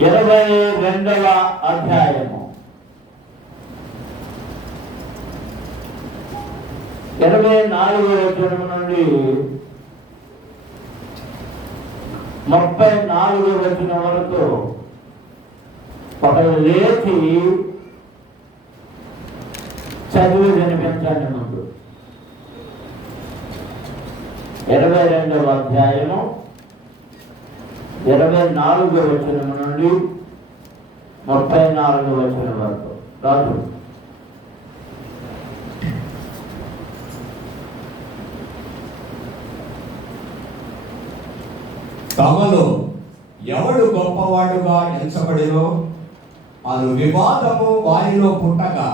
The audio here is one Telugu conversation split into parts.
22వ అధ్యాయము 24వ వచనం నుండి 34వ వచనం వరకు ఒకరు లేచి చదివి వినిపించండి. ముందు 22వ అధ్యాయము 24వ వచనం నుండి 34వ వచనం వరకు రాదు. తమలో ఎవడు గొప్పవాడుగా ఎంచబడినో అను వివాదము వారిలో పుట్టగా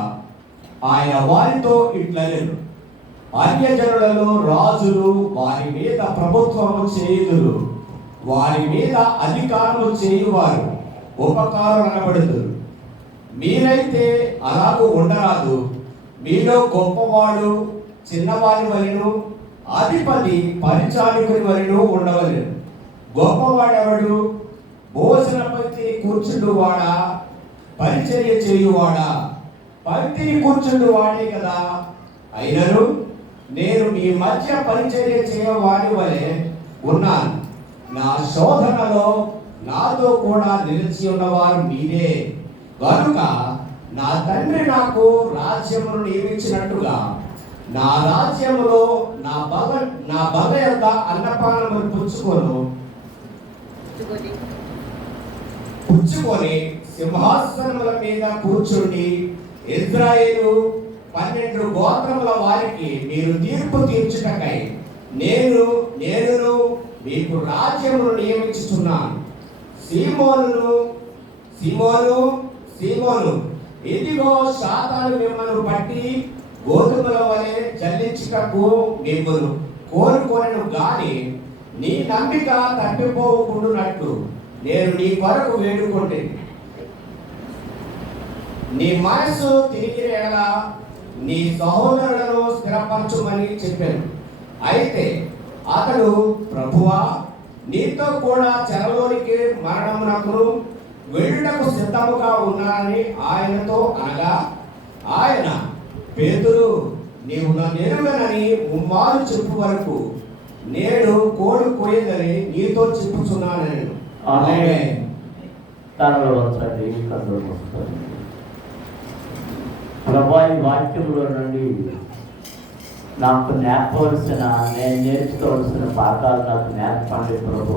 ఆయన వారితో ఇట్లనెను, అన్యజనులలో రాజులు వారి మీద ప్రభుత్వము చేయుదురు, వారి మీద అధికారము చేయువారు ఉపకారం అనబడుదురు. మీరైతే అలాగూ ఉండరాదు. మీలో గొప్పవాడు చిన్నవారి వలెను, అధిపతి పరిచారకుని వలెను ఉండవలెను. గొప్పవాడెవడు? భోజన పంక్తిని కూర్చుండువాడా, పరిచర్య చేయువాడా? పంక్తిని కూర్చుండు వాడే కదా. అయినను నేను మీ మధ్య పరిచర్య చేయవారి వలె ఉన్నాను. నా శోధనలో నాతో కూడా నిలిచి ఉన్నవారు మీరే. కనుక నా తండ్రి నాకు రాజ్యమును నియమించినట్టుగా నా రాజ్యములో నా బల యొక్క అన్నపానమును పుచ్చుకొని సింహాసనముల మీద కూర్చుండి ఇశ్రాయేలు 12 గోత్రముల వారికి మీరు తీర్పు తీర్చుటకై నేను మీకు రాజ్యమును నియమించుచున్నాను. సీమోను, ఇదిగో సాతాను మిమ్మల్ని పట్టి గోధుమల వలె జల్లించుటకు మిమ్మల్ని కోరుకొనెను గాని నీ నమ్మిక తప్పిపోకుండునట్లు నేను నీ కొరకు వేడుకొంటిని. నీ మనసు తిరిగి ఎడల నీ సహోదరులను స్థిరపరచుమని చెప్పాను. అయితే అతడు, ప్రభువా, నీతో కూడా చెరలోనికి మరణమునకు వెళ్ళుటకు సిద్ధముగా ఉన్నానని ఆయనతో అనగా, ఆయన, పేతురు, నీవు నన్ను ఎరుగనని ముమ్మారు చెప్పు వరకు నేడు కోడి కోయదని నీతో చెప్పుచున్నాను. ప్రభా, ఈ వాక్యంలో నుండి నాకు నేర్పవలసిన, నేను నేర్చుకోవలసిన పాఠాలు నాకు నేర్పండి ప్రభు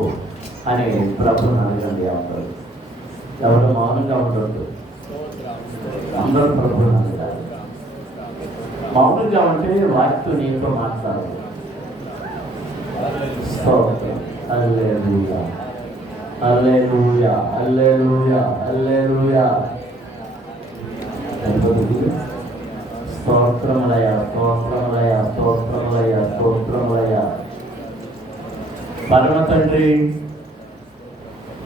అని ప్రభుని అడగండి. ఎవరు మౌనంగా ఉండదు, అందరూ ప్రభుని అడగాలి. మౌనంగా ఉంటే వాక్యం నీతో మాట్లాడాలి. హల్లెలూయా, హల్లెలూయా, హల్లెలూయా, హల్లెలూయా. స్తోత్రములయ, స్తోత్రములయ, స్తోత్రములయ, స్తోత్రములయ. పరమ తండ్రి,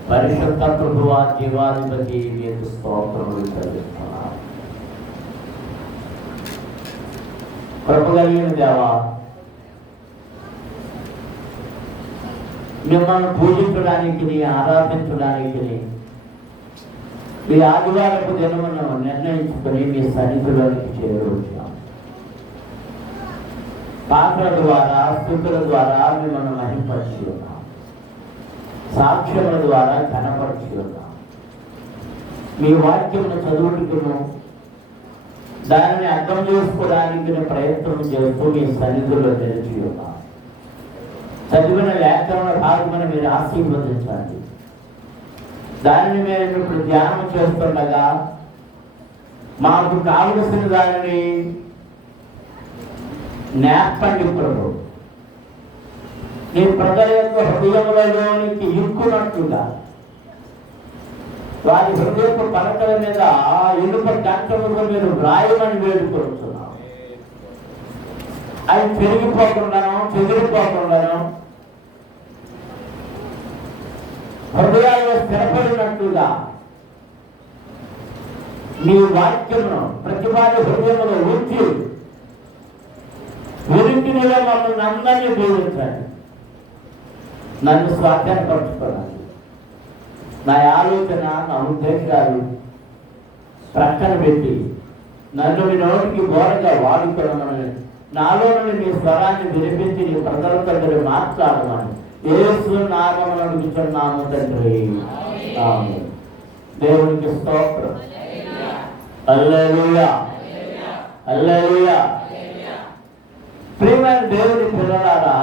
పరిశుద్ధ ప్రభువా, జీవాధిపతి, మీకు స్తోత్రములు చెల్లిస్తున్నాను. కృప కలిగిన దేవా, మిమ్మల్ని పూజించడానికి, ఆరాధించడానికి ఈ ఆదివారపు దినమును నిర్ణయించుకొని మీ సన్నిధిలోనికి చేరువచ్చాం. పాత్రల ద్వారా, స్థుతుల ద్వారా మిమ్మల్ని మహింపరిచి ఉన్నాం. సాక్ష్యముల ద్వారా కనపరిచి ఉన్నాం. మీ వాక్యమును చదువుటకును దానిని అర్థం చేసుకోవడానికి ప్రయత్నం చేస్తూ మీ సన్నిధిలో నిలిచి ఉన్నాం. చదివిన లేఖన భాగమును మీరు ఆశీర్వదించండి. దానిని మేము ఇప్పుడు ధ్యానం చేస్తుండగా మాకు కావలసిన దానిని నేర్పండి ప్రభు. నీ ప్రజల యొక్క హృదయములలోనికి ఇంకున్నట్లుగా వారి హృదయపు పలకల మీద ఇనుప గంటముగా మీరు వ్రాయమని వేడుకొస్తున్నాం. అవి పెరిగిపోకుండాను, చెదిరిపోకుండాను, హృదయాల్లో స్థిరపడినట్లుగా మీ వాక్యమును ప్రతి వారి హృదయంలో ఉంచి విరికినిలో మమ్మల్ని అందరినీ దీవించండి. నన్ను స్వాధీనపరచుకోవాలి. నా ఆలోచన, నా ఉద్దేశాలు ప్రక్కన పెట్టి నన్ను మీ నోటికి బోరగా వాడుకోవమని, నాలో నుండి మీ స్వరాన్ని వినిపించి నీ ప్రజలతో మీరు మాట్లాడమని యేసు నామమున అడుగుతున్నాము తండ్రి. ఆమేన్. దేవునికి స్తోత్రం. హల్లెలూయా, హల్లెలూయా. ప్రియమైన దేవుని పిల్లలారా,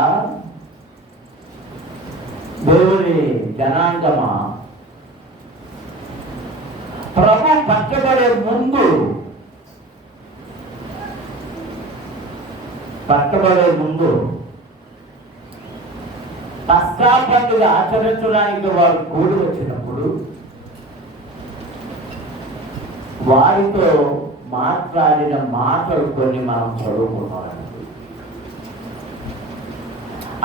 దేవుని జనాంగమా, ప్రభు పట్టబడే ముందు పస్కా పండుగ ఆచరించడానికి వారు కూడి వచ్చినప్పుడు వారితో మాట్లాడిన మాటలు కొన్ని మనం చదువుకున్నాం.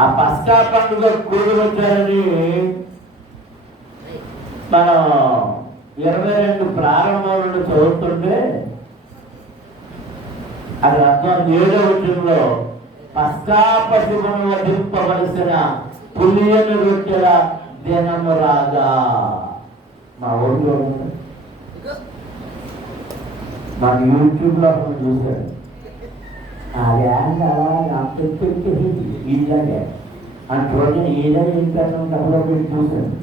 ఆ పస్కా పండుగ కూడి వచ్చారని మనం 22 ప్రారంభం నుండి చదువుతుంటే అది అర్థం 7వ వచనంలో పస్కా పశువును వధింపవలసిన పులియను రొట్టెల దినము రాగా. మా ఊళ్ళో మన యూట్యూబ్లో మనం చూశాడు. అది ఇలాగే అని చూడండి, ఏదో ఏంటన్నా డబ్బులో పెట్టి చూశాను.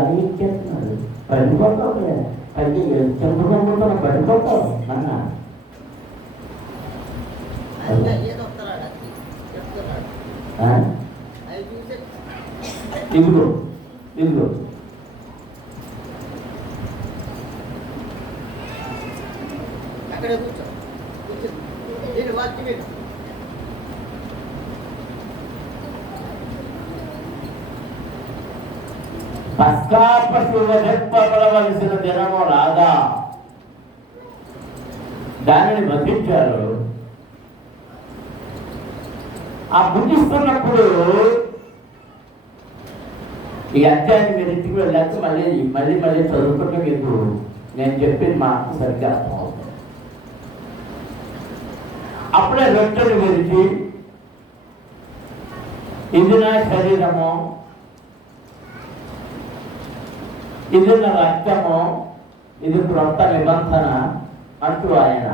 అది ఇచ్చేస్తున్నాడు, పడిపోతావు, పది చెంపుకుంటున్నా పడిపోతావు అన్న. ఇదిగో ఇదిగో పస్కా పశువు వధింపబడవలసిన దినము రాగా దానిని వధించారు. ఆ భుజిస్తున్నప్పుడు ఈ అధ్యాయం మీరు ఇంటికి వెళ్ళాక మళ్ళీ మళ్ళీ మళ్ళీ చదువుకుంటే మీకు నేను చెప్పేది మాకు సరిగ్గా అర్థం అవుతుంది. అప్పుడే రొట్టెను విరిచి, ఇది నా శరీరము, ఇది నా రక్తము, ఇది క్రొత్త నిబంధన అంటూ ఆయన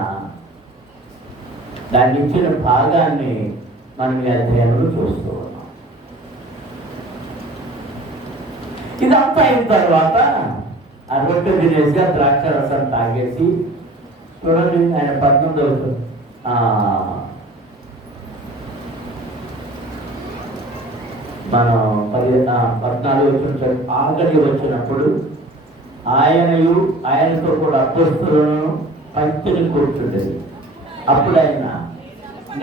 దాన్ని ఇచ్చిన భాగాన్ని మనం ఈ అధ్యాయంలో చూస్తూ ఉన్నాం. ఇదంతా అయిన తర్వాత ఆ రొట్టె తినేసి ఆ ద్రాక్ష రసం తాగేసి, చూడండి ఆయన 14వ మనం 14 వచ్చిన ఆఖరి వచ్చినప్పుడు ఆయనయు ఆయనతో కూడా అపోస్తలులను పంచుని కూర్చుండేది. అప్పుడు ఆయన,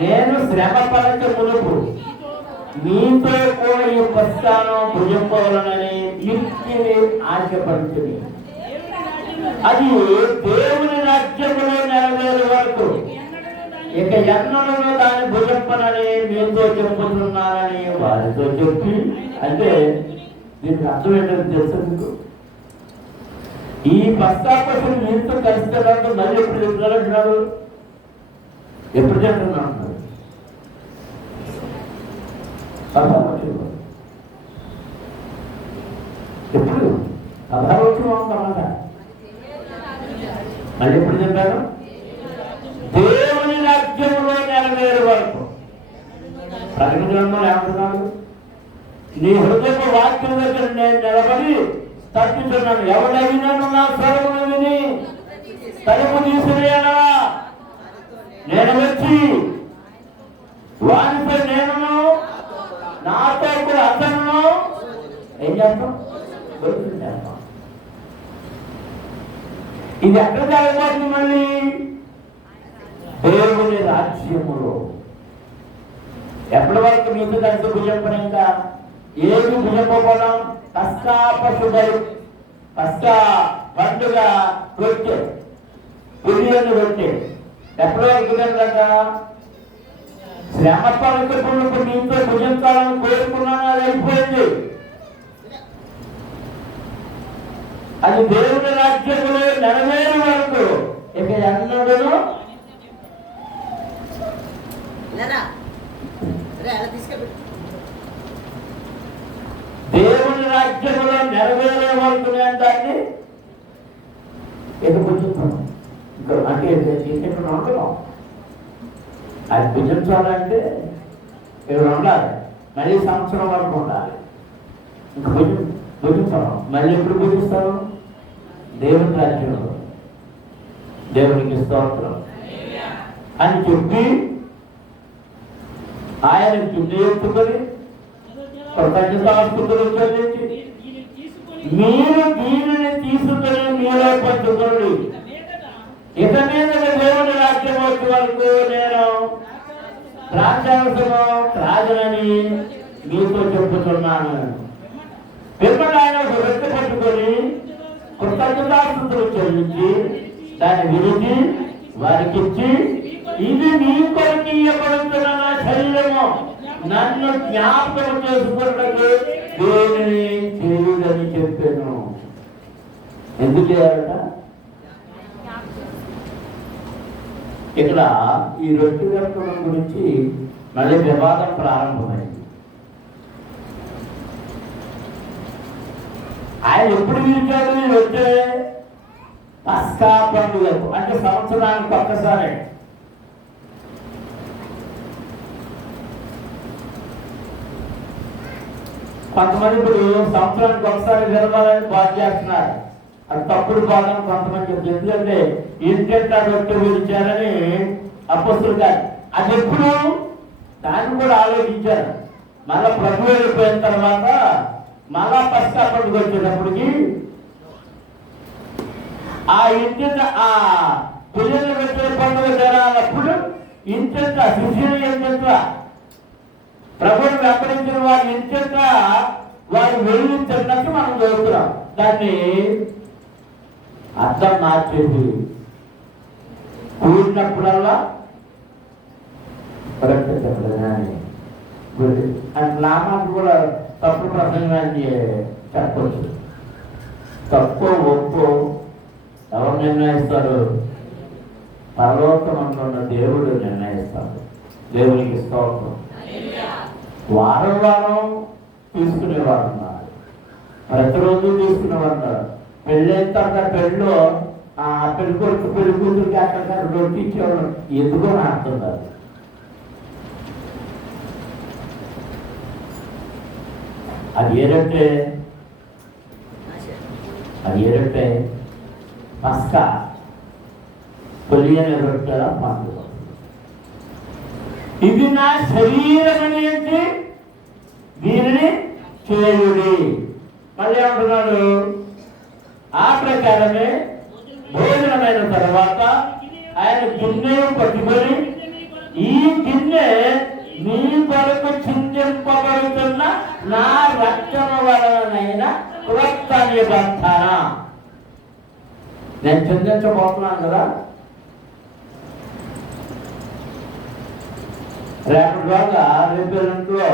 నేను శ్రమ పడక మునుపు మీతో కూడా ఈ పస్కాను భుజింపవలనని మిక్కిలి ఆశపడుతుంది. అది దేవుని రాజ్యములో నెరవేరు వరకు ఇక ఎన్నడూ దాన్ని భుజింపనని మీతో చెప్పుతున్నానని వారితో చెప్పి, అంటే దీనికి అర్థం ఏంటో తెలుసు మీకు? ఈ పస్కా పశువులు మీతో కలిసి తర్వాత మళ్ళీ ఎప్పుడు చెప్తున్నాడు? ఎప్పుడు చెప్తున్నా అంటున్నారు? ఎప్పుడు 16 అన్నమాట. మళ్ళీ ఎప్పుడు చెప్పారు? దేవుని రాజ్యంలో నెరవేరు వరకు. ప్రకటనలో ఏమంటున్నాడు? నీ హృదయ వాక్యం దగ్గర నేను నిలబడి తప్పించున్నాను. ఎవడైనాను నా స్వరమును విని తలుపు తీసివేయనా, నేను వచ్చి వానిపై నేనును నాతో కూడా అతను ఏం చేస్తాం? చేస్తాం. ఇది ఎక్కడ జరగబోతుంది? మళ్ళీ దేవుని రాజ్యములో. ఎప్పటి వరకు మీకు కలిసి భుజంపడం? ఇంకా ఏమి భుజంపడం? పస్కా పశువులు, పస్కా పండుగ రొట్టె, పులియని రొట్టె ఎప్పటి వరకు తింటాక? శ్రమ పడుకున్నప్పుడు మీతో భుజించాలని కోరుకున్నాను, అది అయిపోయింది. అది దేవుని రాజ్యములో నెరవేరు వరకు ఇక ఎన్నడూ దేవుని రాజ్యములో నెరవేరే వరకు ఇక్కడ ఉండడం. అది భుజించాలంటే ఇక్కడ ఉండాలి, మళ్ళీ సంవత్సరం వరకు ఉండాలి. ఇంకా భుజించడం మళ్ళీ ఎప్పుడు భుజిస్తారు? దేవుని రాజ్యంలో. దేవునికి స్తోత్రం అని చెప్పి ఆయన చుట్టూ ఎత్తుకొని కృతజ్ఞతాస్తుతులు చెల్లించి, మీరు దీనిని తీసుకొని మీలో పంచుకోండి, ఇక మీద దేవుని రాజ్యం వచ్చే వరకు నేను ద్రాక్షారసము త్రాగనని మీతో చెప్పుతున్నాను. పిమ్మట ఆయన ఒక వ్యక్తి పట్టుకొని కృతజ్ఞతాస్తుతులు చెల్లించి దాన్ని విరిచి వారికి ఇచ్చి, ఇది మీ కొరకు ఇవ్వబడుతున్న నా శరీరము, నన్ను జ్ఞాపకం చేసుకున్నట్టు దేనిని చేయుడని చెప్పాను. ఎందుకు చేయాలట? ఇక్కడ ఈ రొట్టె విరకడం గురించి మళ్ళీ వివాదం ప్రారంభమైంది. ఆయన ఎప్పుడు విరిచాడు? ఈ రొట్టె పస్కా పండుగ అంటే సంవత్సరానికి ఒక్కసారి. కొంతమంది ఇప్పుడు సంవత్సరానికి ఒకసారి విరవాలని బాధ చేస్తున్నారు. అది తప్పుడు బాధను కొంతమంది చెప్తారు. ఎందుకంటే ఇంటింటా రొట్టె విరిచారని అపొస్తలులు గారు అది ఎప్పుడు దాన్ని కూడా ఆలోచించారు. మళ్ళా ప్రభు వెళ్ళిపోయిన తర్వాత మళ్ళా పస్కా పండుగ వచ్చేటప్పటికి ఆ ఇంటింట ఆ పిల్లలు పెట్టే పండుగ జరగాలప్పుడు ఇంటింట శిష్యులు ఇంటింట ప్రభుని వెంబడించిన వారి ఇంటింట వారు వెళ్ళి తిన్నట్టు మనం చదువుతున్నాం. దాన్ని అర్థం మార్చేది కూడినప్పుడల్లా నామాన్ని కూడా తప్పు ప్రసంగాన్ని చెప్పచ్చు. తప్పు ఒప్పు ఎవరు నిర్ణయిస్తారు? పరలోకం అంటున్న దేవుడు నిర్ణయిస్తాడు. దేవునికి స్తోత్రం. వారం వారం తీసుకునేవారు ఉన్నారు, ప్రతిరోజు తీసుకునేవారు ఉన్నారు. పెళ్ళైన తర్వాత పెళ్ళిలో ఆ పెళ్లి కొడుకు పెళ్లి కూతురికి అక్కడ రొట్టి ఇచ్చేవాడు. ఎందుకో నాటుతున్నారు. అది ఏరంటే పస్కా పొలియని రొట్టెల పండుగ. ఇది నా శరీరం అనేది దీనిని చేయుడి. మళ్ళీ ఏమంటున్నాడు? ఆ ప్రకారమే భోజనమైన తర్వాత ఆయన గిన్నె పట్టుకొని, ఈ గిన్నె నీ కొరకు చిందింపబడుతున్న నా రక్తము వలనైన క్రొత్త నిబంధన. నేను చిందించబోతున్నాను కదా, రేపటి రోజుగా రేపేళ్ళలో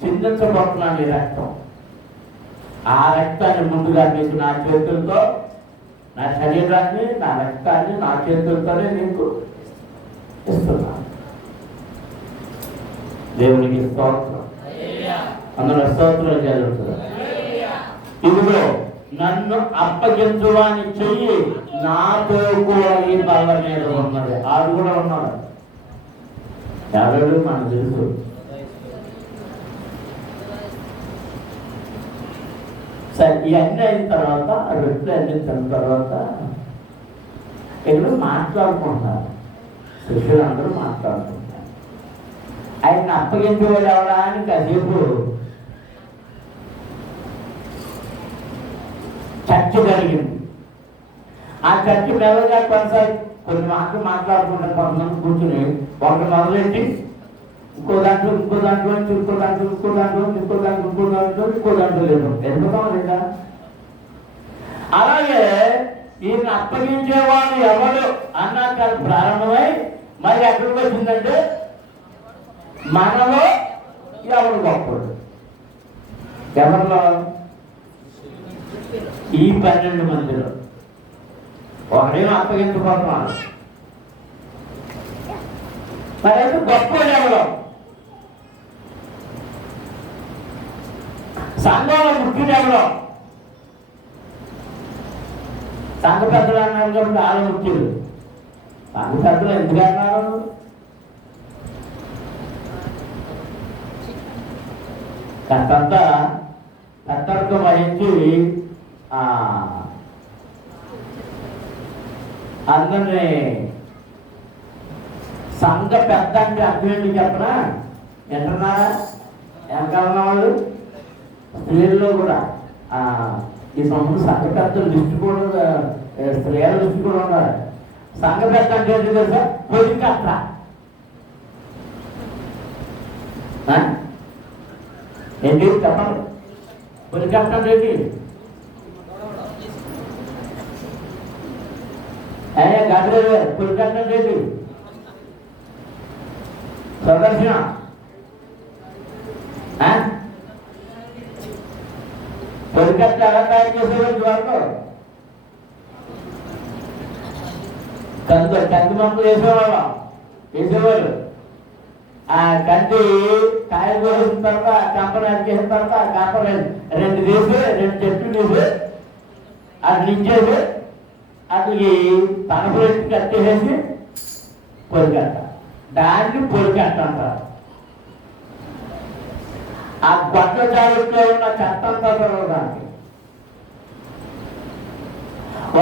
చిందించబోతున్నాను ఈ రక్తం. ఆ రక్తాన్ని ముందుగా మీకు నా చేతులతో, నా శరీరాన్ని, నా రక్తాన్ని నా చేతులతోనే నీకు ఇస్తున్నాను. దేవునికి స్తోత్రం. అందులో స్తోత్రం జరుగుతుంది. ఇదిగో నన్ను అప్పగించువాని చెయ్యి నాతో కూడా ఈ బల్ల మీద ఉన్నది. ఆడు కూడా ఉన్నాడు. ఎవరు మనకు తెలుసు. సరే, ఇవన్నీ అయిన తర్వాత రొట్టెలు అన్ని తిన్న తర్వాత ఇక్కడ మాట్లాడుకుంటున్నారు. శిష్యులు అందరూ మాట్లాడుకుంటారు. ఆయన అప్పగించేవాడు ఎవడా అని కాసేపు చర్చ జరిగింది. ఆ చర్చ మెల్లగా కొనసాగి కొన్ని మాటలు మాట్లాడుకుంటారు. కొంతమంది కూర్చుని ఒకటి మొదలెట్టి ఇంకో దాంట్లో ఇంకో దాంట్లో నుంచి ఇంకో దాంట్లో ఇంకో దాంట్లో ఇంకో దాంట్లో ఇంకో దాంట్లో ఇంకో దాంట్లో లేదు. ఎందుకో లేదా? అలాగే ఈయన అప్పగించేవాడు ఎవరు అన్నాక ప్రారంభమై మరి ఎక్కడికి వచ్చిందంటే మనలో ఎవరు గొప్పడు? ఎవరిలో? ఈ 12 మందిలో ఒకడేమో అప్పగించబోతున్నాడు. మరైతే గొప్పడు ఎవరు? సంఘంలో ముఖ్యుడు ఎవరు? సంఘ పెద్దలు అన్నారు కాబట్టి వాళ్ళ ముఖ్యుడు. సంఘ పెద్దలు ఎందుకు అన్నారు? కాస్తంతా పెద్దలతో వహించి అందరినీ సంఘ పెద్ద అంటే అర్థం ఏంటి చెప్పనా? వింటున్నారా? వెనకాలన్న వాళ్ళు స్త్రీల్లో కూడా ఈ సంఘ పెద్దలు లిస్టు కూడా, స్త్రీల లిస్టు కూడా ఉన్నారు. సంఘ పెద్ద అంటే ఏంటి తెలుసా? పొలికత్త. ఏంటి చెప్పండి, పొలికత్త అంటే ఏంటి? గదిలే పొలికత్త అంటే ఏంటి? ప్రదర్శన పొలికత్త ఎలా తయారు చేసేవాళ్ళు వరకు కంది మొక్కలు వేసేవాళ్ళు. ఆ కంది కాయలు కోసిన తర్వాత కంప నరికేసిన తర్వాత ఆ కంప రెండు చెట్లు తీసి అది నించేసి అట్లకి తనపులు ఎత్తి కట్టేసి పొలికట్ట. దాన్ని పొలికట్ట అంటారు. ఆ గొడ్డ జాగ్రత్తలో ఉన్న చెత్త అంతా దానికి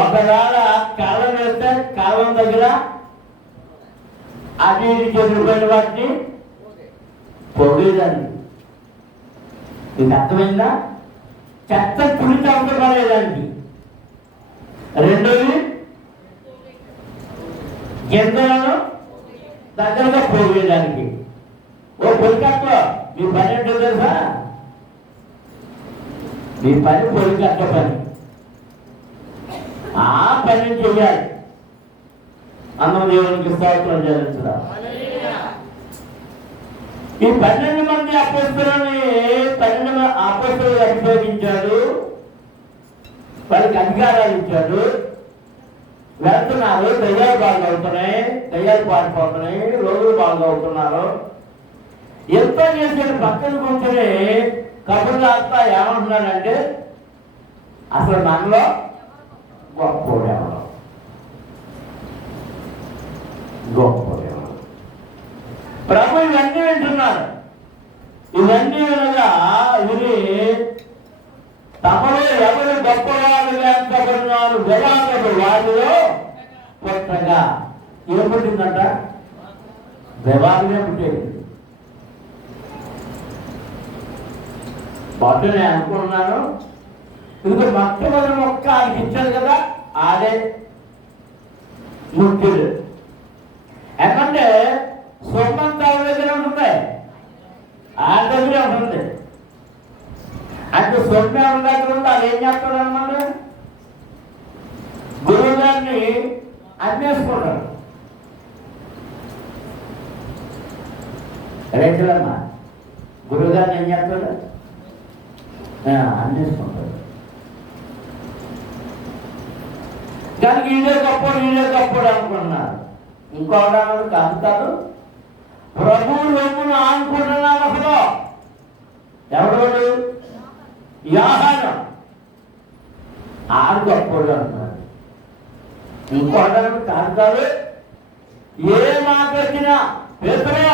ఒకవేళ కాలం వేస్తే కాలం దగ్గర అది ఇది చెదిరిపోయిన వాటిని పొగేదాన్ని. ఇది అర్థమైందా? చెత్త పులిచి అవసరపడేదానికి. రెండోది గింజలను దగ్గరగా పోగేదానికి. ఓ పొలికట్లో మీ పని ఏంటో తెలుసా? మీ పని పొలికట్ల పని. ఆ పని చెయ్యాలి. అన్నం దేవునికి స్తోత్రం చెల్లించడం. ఈ 12 మంది అపోస్తలుని 12 అపోస్తలు అభిషేకించాడు, వాళ్ళకి అధికారాలు ఇచ్చాడు. వెళ్తున్నారు, దయ్యాలు బాగా అవుతున్నాయి, దయ్యాలు పారిపోతున్నాయి, రోగులు బాగా అవుతున్నారు. ఎంతో చేసిన పక్కన కూర్చొని కబుర్లు అంతా ఏమంటున్నాడంటే అసలు మనలో గొప్పోడేవాడు, ప్రభు ఇవన్నీ వింటున్నారు. ఇవన్నీ వినగా విని తమలో ఎవరు గొప్పవాడుగా ఎంతబడినారు వివాదము వారిలో కొత్తగా ఏం పుట్టిందంట? వివాదమే పుట్టేది. బాబు నేను అనుకుంటున్నాను, ఇది మొట్టమొదటి మొక్క ఆయనకి ఇచ్చాడు కదా, ఆడే ముఖ్యుడు. ఎందుకంటే సొమ్మంతా ఆవిడ దగ్గర ఉంటుంది, ఆ దగ్గరే ఉంటుంది. అంటే సొమ్ము ఎవరి దగ్గర ఉంది, అది ఏం చేస్తాడు అన్నమాట, గురువు గారిని అన్వేసుకుంటాడు. రైతులమ్మా గురువు గారిని ఏం చేస్తాడు? అన్వేసుకుంటాడు. కానీ వీళ్ళే గొప్పడు అనుకున్నారు. ఇంకోటి కాదు, ప్రభువు వెంపును ఆనుకుంటున్నారు. అసలు ఎవడు? యోహాను. ఆడు గొప్పడు అంటున్నాడు. ఇంకోటి కాదు, ఏ మాట వచ్చినా పేతురు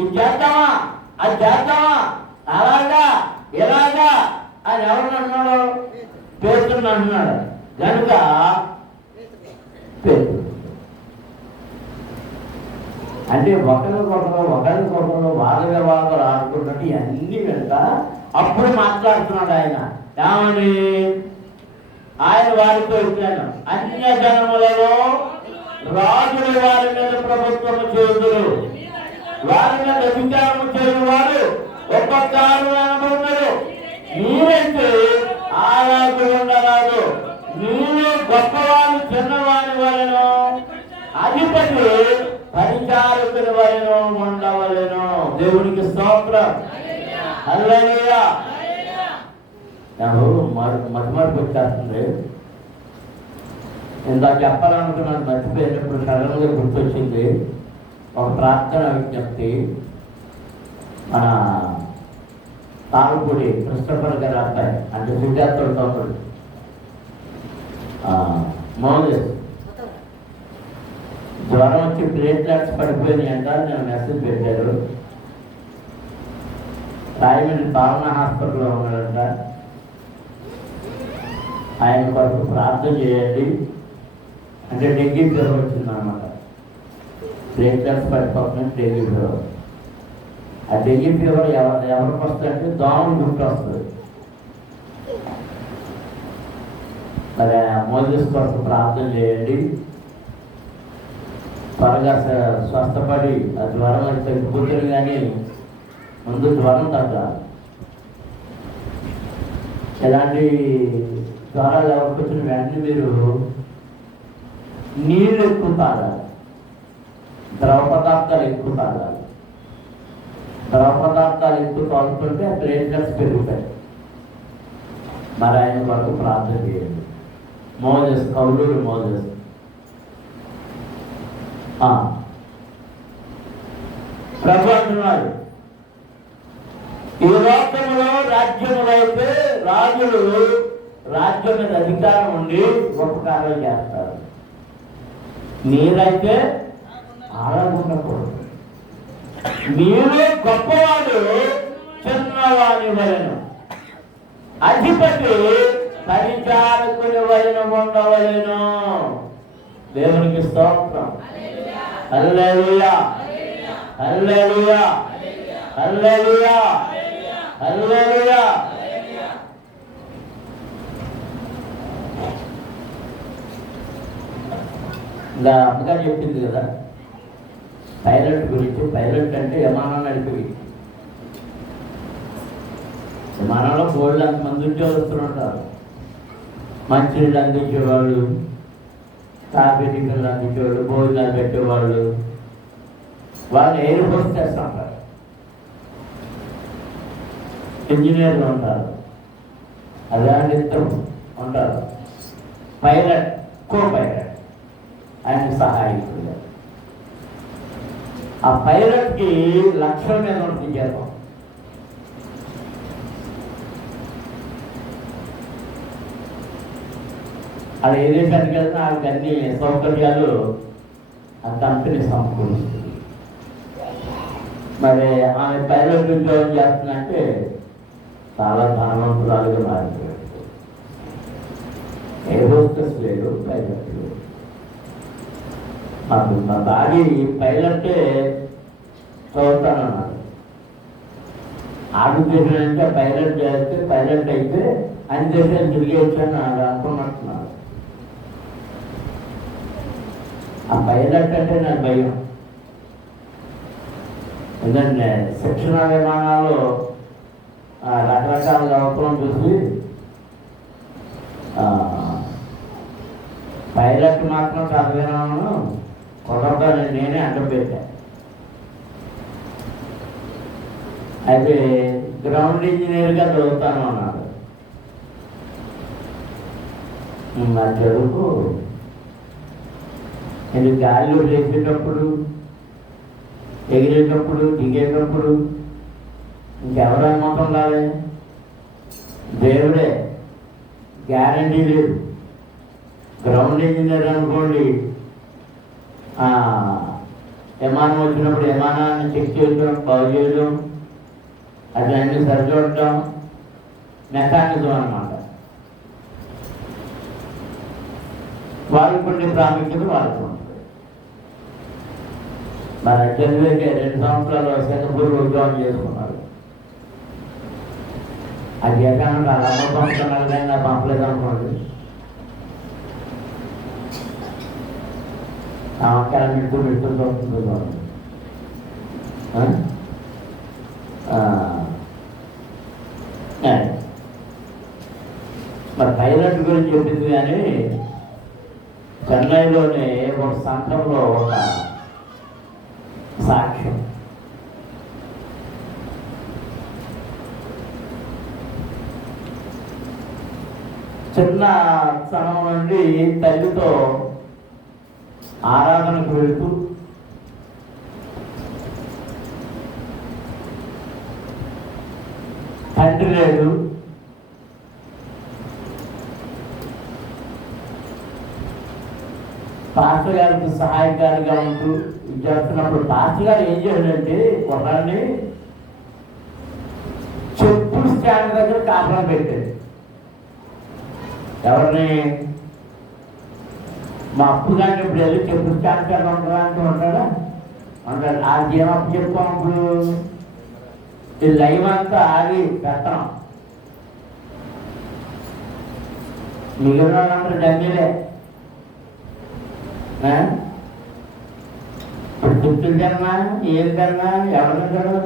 ఇది చేద్దామా, అది చేద్దామా, అలాగా ఎలాగా అని ఎవరిని అన్నాడు? పేతురుని అంటున్నాడు. కనుక పేతురు అంటే ఒకరికొకరు వాదవివాదాలు ఆడుకున్నట్టు ఇవన్నీ వెంట అప్పుడు మాట్లాడుతున్నాడు ఆయన. ఏమని? ఆయన వారితో ఇచ్చాను, అన్య జనములలో రాజులు వారి మీద ప్రభుత్వము చేయుదురు, వారి మీద విచారము చేయు వారు ఒక్కొక్కరు అనబడుతున్నారు. మీరైతే ఆరాధు ఉండరాదు, మీరు గొప్పవారు చిన్నవారి వలెను, అధిపతి పరిచారకుని వలెను ఉండవలెను. దేవునికి స్తోత్రం. హల్లెలూయా. మధ్యమార్పు వచ్చేస్తుంది. ఇంత చెప్పాలనుకున్నాను, మర్చిపోయినప్పుడు సడన్గా గుర్తొచ్చింది ఒక ప్రార్థన విజ్ఞప్తి. మన తాళపూడి క్రిస్టఫర్ గారి అబ్బాయి, అంటే సుజాతుడు తమ్ముడు మోదెస్ జ్వరం వచ్చి ప్లేట్లెట్స్ పడిపోయినాయి అంట. నేను మెసేజ్ పెట్టారు. రాయమండ్రి పావన హాస్పిటల్లో ఉన్నాడంట. ఆయన కొరకు ప్రార్థన చేయండి అంటే డెంగీ ఫీవర్ వచ్చిందన్నమాట. ప్లేట్లెట్స్ పడిపోతున్నాయి, డెంగీ ఫీవర్. ఆ డెంగీ ఫీవర్ ఎవరికి వస్తుందంటే దోమలు గుర్తు వస్తుంది. మరి మోజెస్ కొరకు ప్రార్థన చేయండి. త్వరగా స్వస్థపడి ఆ జ్వరం అది తగ్గిపోతుంది. కానీ ముందు జ్వరం తగ్గాలి. ఎలాంటి జ్వరాలు ఎవరికి వచ్చిన వెంటనే మీరు నీళ్ళు ఎక్కువ తాగాలి, ద్రవ పదార్థాలు ఎక్కువ తాగాలి. ద్రవ పదార్థాలు ఎక్కువ తాగుతుంటే ఆ ప్లేట్లెట్స్ పెరుగుతాయి. మరి ఆయన వరకు ప్రార్థన చేయండి. Moses, Kauluru Moses. ప్రభు అంటున్నాడు, ఈ లోకంలో రాజ్యములు అయితే రాజులు రాజ్యం మీద అధికారం ఉండి ఉపకారాలు చేస్తారు. మీరైతే అలా ఉండకూడదు. మీరు గొప్పవాడు చిన్నవాడి వలన, అధిపతి పరిచారకుని వలన ఉండవలెను. దేవునికి స్తోత్రం. హల్లెలూయా, హల్లెలూయా, హల్లెలూయా, హల్లెలూయా. ఇలా అమ్మగారు చెప్పింది కదా పైలట్ గురించి. పైలట్ అంటే విమానం నడిపి, విమానంలో బోర్డులు అంతమంది ఉద్యోగస్తులు ఉంటారు. మంచినీళ్ళు అందించేవాళ్ళు, కాఫీ టిఫిన్లు అందించేవాళ్ళు, భోజనాలు పెట్టేవాళ్ళు, వాళ్ళు ఎయిర్ హోస్టెస్ ఉంటారు. ఇంజనీర్లు ఉంటారు, అదే ఇద్దరు ఉంటారు. పైలట్, కో పైలట్, ఆయన సహాయకులు. ఆ పైలట్కి లక్షల మీద ఉంటుంది జీతం. అది ఏ దేశానికి వెళ్తే వాళ్ళకి అన్ని సౌకర్యాలు ఆ కంపెనీ సమకూరుస్తుంది. మరి ఆమె పైలట్ ఉద్యోగం చేస్తుందంటే చాలా ధనవంతురాలుగా మారిపోయాడు. ఎయిర్ హోస్టెస్ లేదు, పైలట్ లేదు. మా దాడి పైలటే చదువుతానన్నాడు. ఆడు చేసినంటే పైలట్ చేస్తే పైలట్ అయితే అన్ని దేశాలు తిరిగేచ్చు అని అనుకున్నట్టున్నాడు. ఆ పైలట్ అంటే నాకు భయం. ఎందుకంటే శిక్షణ విమానాలు రకరకాల అవసరం చూసి పైలట్ మాత్రం చదివినాను కుదరదని నేనే అడ్డం పెట్టాను. అయితే గ్రౌండ్ ఇంజనీర్గా చదువుతాను అన్నాడు. నా చదువుకు నేను గాలిలో లేచేటప్పుడు, ఎగిరేటప్పుడు, దిగేటప్పుడు ఇంకెవరు అనుమతం రాలే, దేవుడే, గ్యారంటీ లేదు. గ్రౌండ్ ఇంజనీర్ అనుకోండి, విమానం వచ్చినప్పుడు విమానాన్ని చెక్ చేయడం, బాగు చేయడం, అది అన్ని సరిచూడటం మెకానిజం అన్నమాట. వాళ్ళకు ఉండే ప్రాముఖ్యత వాళ్ళకు ఉంటుంది. మన చదివేకే 2 సంవత్సరాలు సింగపూర్లో ఉద్యోగం చేసుకున్నారు. అది ఎక్కడ అమ్మ పంపుతున్నారు కానీ నాకు పంపలేదు అనుకోండి. సంవత్సరాలు మిడుతూ వస్తుంది. మరి పైలట్ గురించి చెప్పింది. కానీ చెన్నైలోనే ఒక సంఘంలో ఒక సాక్ష్యం. చిన్న స్థలం నుండి తల్లితో ఆరాధనకు వెళుతూ తండ్రి లేడు, పాస్టర్ గారికి సహాయకారిగా ఉంటూ చేస్తున్నప్పుడు పాస్టర్ గారు ఏం చేయాలంటే కుర్రాన్ని చెప్పులు స్టాండ్ దగ్గర కాపలా పెట్టాడు. ఎవరిని? మా అప్పు కానీ ఇప్పుడు వెళ్ళి చెప్పులు స్టాండ్ దగ్గర ఉంటారా అంటే ఉంటాడా? ఉంటాడు. ఆ జీవనప్పు చెప్పుకున్నప్పుడు ఈ లైవ్ అంతా ఆగి పెట్టడం, మిగిలిన వాళ్ళందరూ డమ్మీలే. ఇప్పుడు చెప్పులు కన్నా ఏం కన్నా ఎవరిని కదా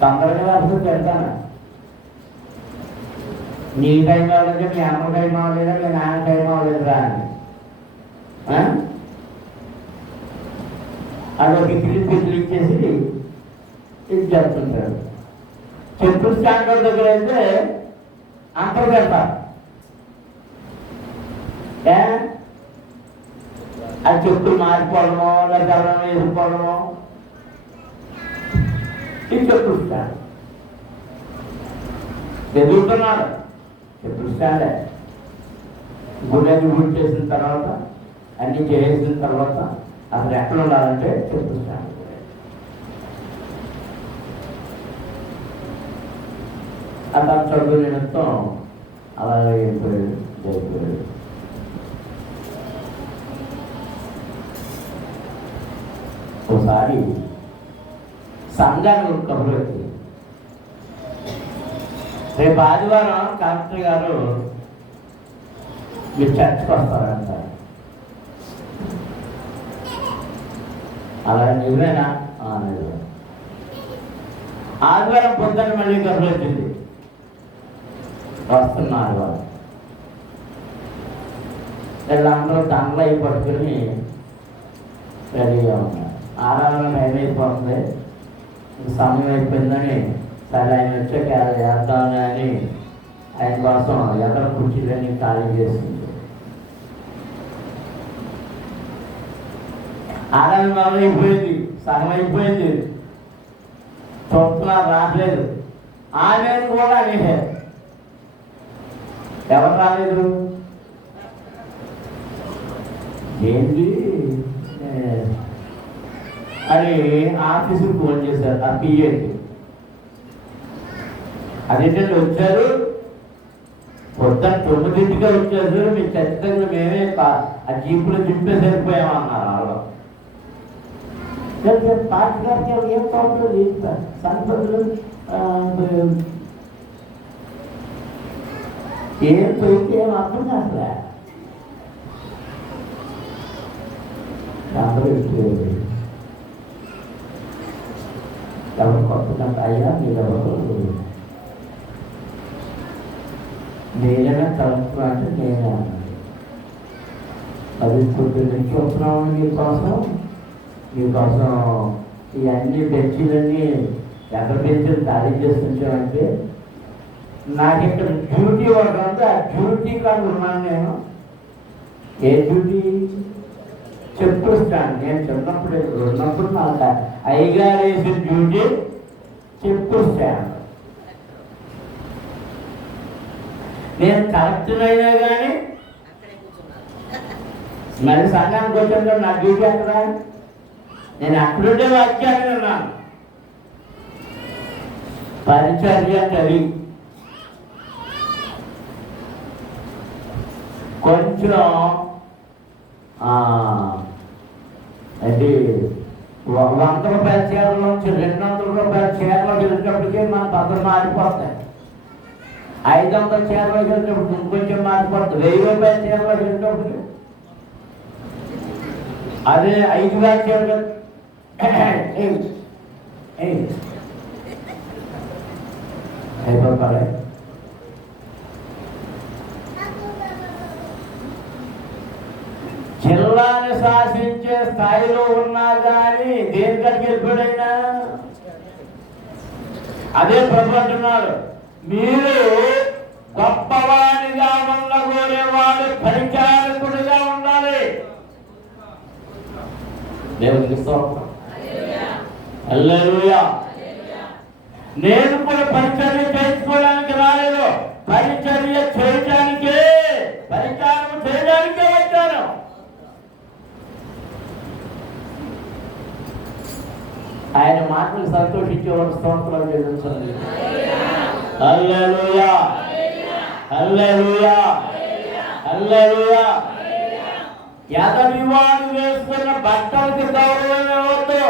తొందరగా రాసుకుని పెడతాను. నీ టైం అవ్వలేదు, మీ అమ్మ టైం అవ్వలేదా, మీ నాన్న టైం అవ్వలేదురా అని అదొక పిచ్చిలు ఇచ్చేసి ఇది చెప్తుంటాడు. చెప్పులు స్టాండర్డ్ దగ్గర అయితే అంతరు పెడతారు. అది చెప్పులు మారిపోవడమో లేదా ఎవరైనా వేసుకోవడమో ఇది చెప్పులు స్టాండ్ ఎదుగుతున్నారు. చెప్పులు స్టాండే గుడి గుడి చేసిన తర్వాత అన్ని చేసిన తర్వాత అసలు ఎక్కడ ఉండాలంటే చెప్పులు స్టాండ్. అలా చదువు నిమిత్తం అలాగే అయిపోయాడు. ఒకసారి సంఘాన్ని కబురు వచ్చింది. రేపు ఆదివారం కలెక్టర్ గారు మీరు చర్చకు వస్తారంట. అలా నిజమేనా? ఆదివారం పొద్దున్న మళ్ళీ కబురు వచ్చింది, వస్తున్నారు వాళ్ళు. వీళ్ళందరూ దండలు అయి పట్టుకుని రెడీగా ఉన్నారు. ఆరాధన టైం అయిపోతుంది, సమయం అయిపోయిందని సరే ఆయన వచ్చాక వేద్దామని అని ఆయన కోసం ఎదర కుర్చీలన్నీ ఖాళీ చేసింది. ఆరాధన మొదలైపోయింది, సగం అయిపోయింది, చూస్తున్నారు రావట్లేదు. ఆమె కూడా అనేసారు. ఎవరు రాలేదు? ఏంటి అని ఆఫీసుకు ఫోన్ చేశారు. ఆ పిఏకి అదేంటంటే వచ్చారు, పొద్దున్న 9ంటికే వచ్చారు, మీకు ఖచ్చితంగా మేమే ఆ జీపులో దింపే సరిపోయామన్నారు. వాళ్ళు పార్టీ గారికి ఏం ప్రాబ్లం లేదు, సంపదలు ఏం పోయితే ఏం అర్థం కాదులే. అందరూ ఎవరు కొట్టుకుంటే అయ్యా మీరెవరు నేనైనా కలుపుతున్నా అంటే నేనే అన్నది. అది కొద్దిగా చూస్తున్నాము మీకోసం ఇవన్నీ బెంచీలన్నీ ఎక్కడ బెంచీలు ఖాళీ చేసుకుంటామంటే నాకు ఇక్కడ డ్యూటీ ఒకటి ఉంది. ఆ డ్యూటీ కాదు ఉన్నాను నేను. ఏ డ్యూటీ? చెప్పులు స్టాండ్. నేను ఉన్నప్పుడు నాకు అయ్యగారు వేసిన డ్యూటీ చెప్పులు స్టాండ్. నేను కరెక్ట్ అయినా కానీ మరి సంఘానికి వచ్చాను, నా డ్యూటీ అక్కడ. నేను అక్కడుండే వాక్యాన్ని విన్నాను. పరిచర్య కలిగి కొంచెం అంటే 100 రూపాయల చీరల నుంచి 200 రూపాయల చీరలు వెళ్ళేటప్పటికీ మన పక్కన మారిపోతాయి. 500 చీరలు వెళ్ళేటప్పుడు ఇంకొంచెం మారిపోతుంది. 1000 రూపాయల చీరలు వెళ్ళేటప్పటికి అదే 5000 చీరలు అయిపోతాయి. జిల్లాని శాసించే స్థాయిలో ఉన్నా కానీ దేనికడికి వెళ్ళిపోయినా అదే ప్రభు అంటున్నాడు, మీరు గొప్పవాడిగా ఉండగోరేవాడు పరిచారకుడిగా ఉండాలి. దేవునికి స్తోత్రం. హల్లెలూయా. నేను కూడా పరిచర్య చేసుకోవడానికి రాలేదు, పరిచర్య చేయడానికే, పరిచారం చేయడానికే వచ్చాను. మాటలు సంతోషించేవారు స్తోత్రాలు చెల్లించండి. హల్లెలూయా, హల్లెలూయా, హల్లెలూయా. ఎదటి వాడు వేసుకున్న బట్టలకి గౌరవం ఇవ్వద్దు,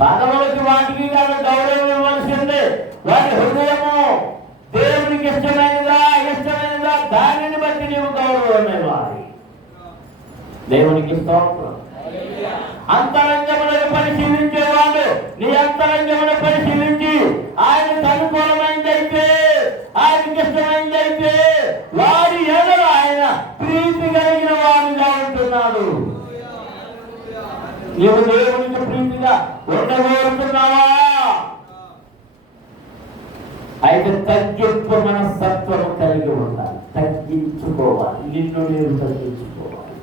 పదవులకి వాటికి కాదు గౌరవం ఇవ్వాల్సిందే. వాటి హృదయము దేవునికి ఇష్టమైనదా ఇష్టమైనదా దానిని బట్టి నీవు గౌరవం ఇవ్వాలి. దేవునికి స్తోత్రం. అంతరంగములను పరిశీలించేవాడు నీ అంతరంగమును పరిశీలించి ఆయనకు అనుకూలమైందైతే, ఆయనకి ఇష్టమైందైతే వారి ఎడల ఆయన ప్రీతి కలిగిన వాడిగా ఉంటున్నాడు. నీవు దేవునికి ప్రీతిగా ఉండగోరుతున్నావా? అయితే తగ్గింపు మనస్తత్వము కలిగి ఉండాలి, తగ్గించుకోవాలి, నిన్ను నీవు తగ్గించుకోవాలి.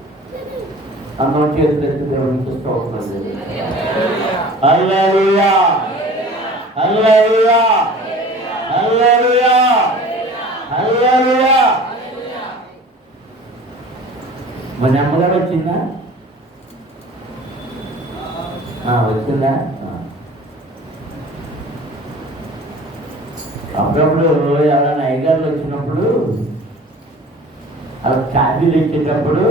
అందరం చేతులెత్తి దేవునికి స్తోత్రం. హల్లెలూయా, హల్లెలూయా, హల్లెలూయా, హల్లెలూయా. మన అమ్మగారు వచ్చిందా? వచ్చిందా? అప్పుడప్పుడు ఎవరైనా అయ్యగారులు వచ్చినప్పుడు అలా ఖాళీలు ఇచ్చేటప్పుడు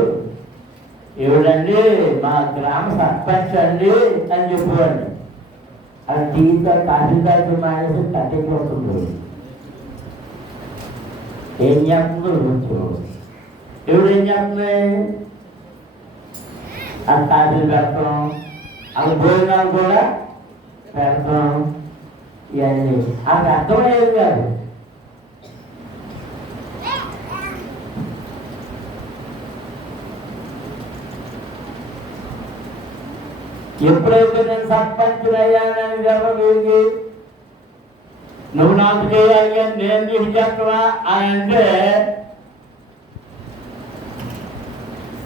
ఎవడండి మా గ్రామ సర్పంచ్ అండి అని చెప్పేవాడిని. అది టీతో కాఫీ తాగి మానేసి కట్టెక్కిపోతుంది. ఏం చేస్తుందో కొంచెం ఎవడేం చేస్తుంది, ఆ కాఫీలు పెడతాం, అది భోజనాలు కూడా పెడతాం. ఇవన్నీ అది అర్థమయ్యేది కాదు. ఎప్పుడైతే నేను సర్పంచులు అయ్యానని ఎవరికి నువ్వు నాకు చేయాలి అని నేను నీకు చెప్పవా అని అంటే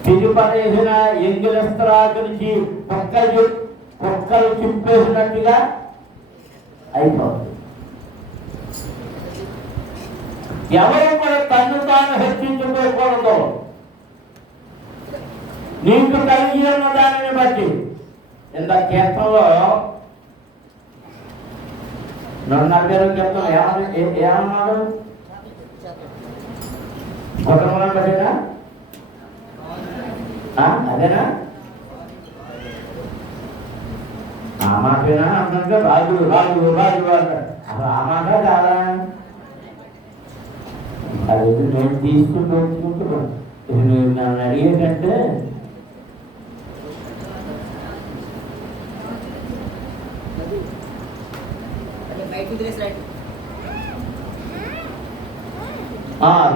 తిరిపడేసిన ఎంగిలిస్తరాకునికి కుక్కలు చింపేసినట్టుగా అయిపోతుంది. ఎవరు కూడా తను తాను హెచ్చించుకోకూడదు. నీకు కలిగి ఉన్న దానిని బట్టి ఇంత కీర్తనలో 140 కీర్తన ఏమన్నాడు? కుటుంబం బట్టినా అదేనా? ఆ మాటేనా అన్నట్టుగా రాజు రాజు రాజు అసలు ఆ మాట కాదా? అది నేను తీసుకుంటూ వచ్చుకుంటున్నాను. నేను నన్ను అడిగేటంటే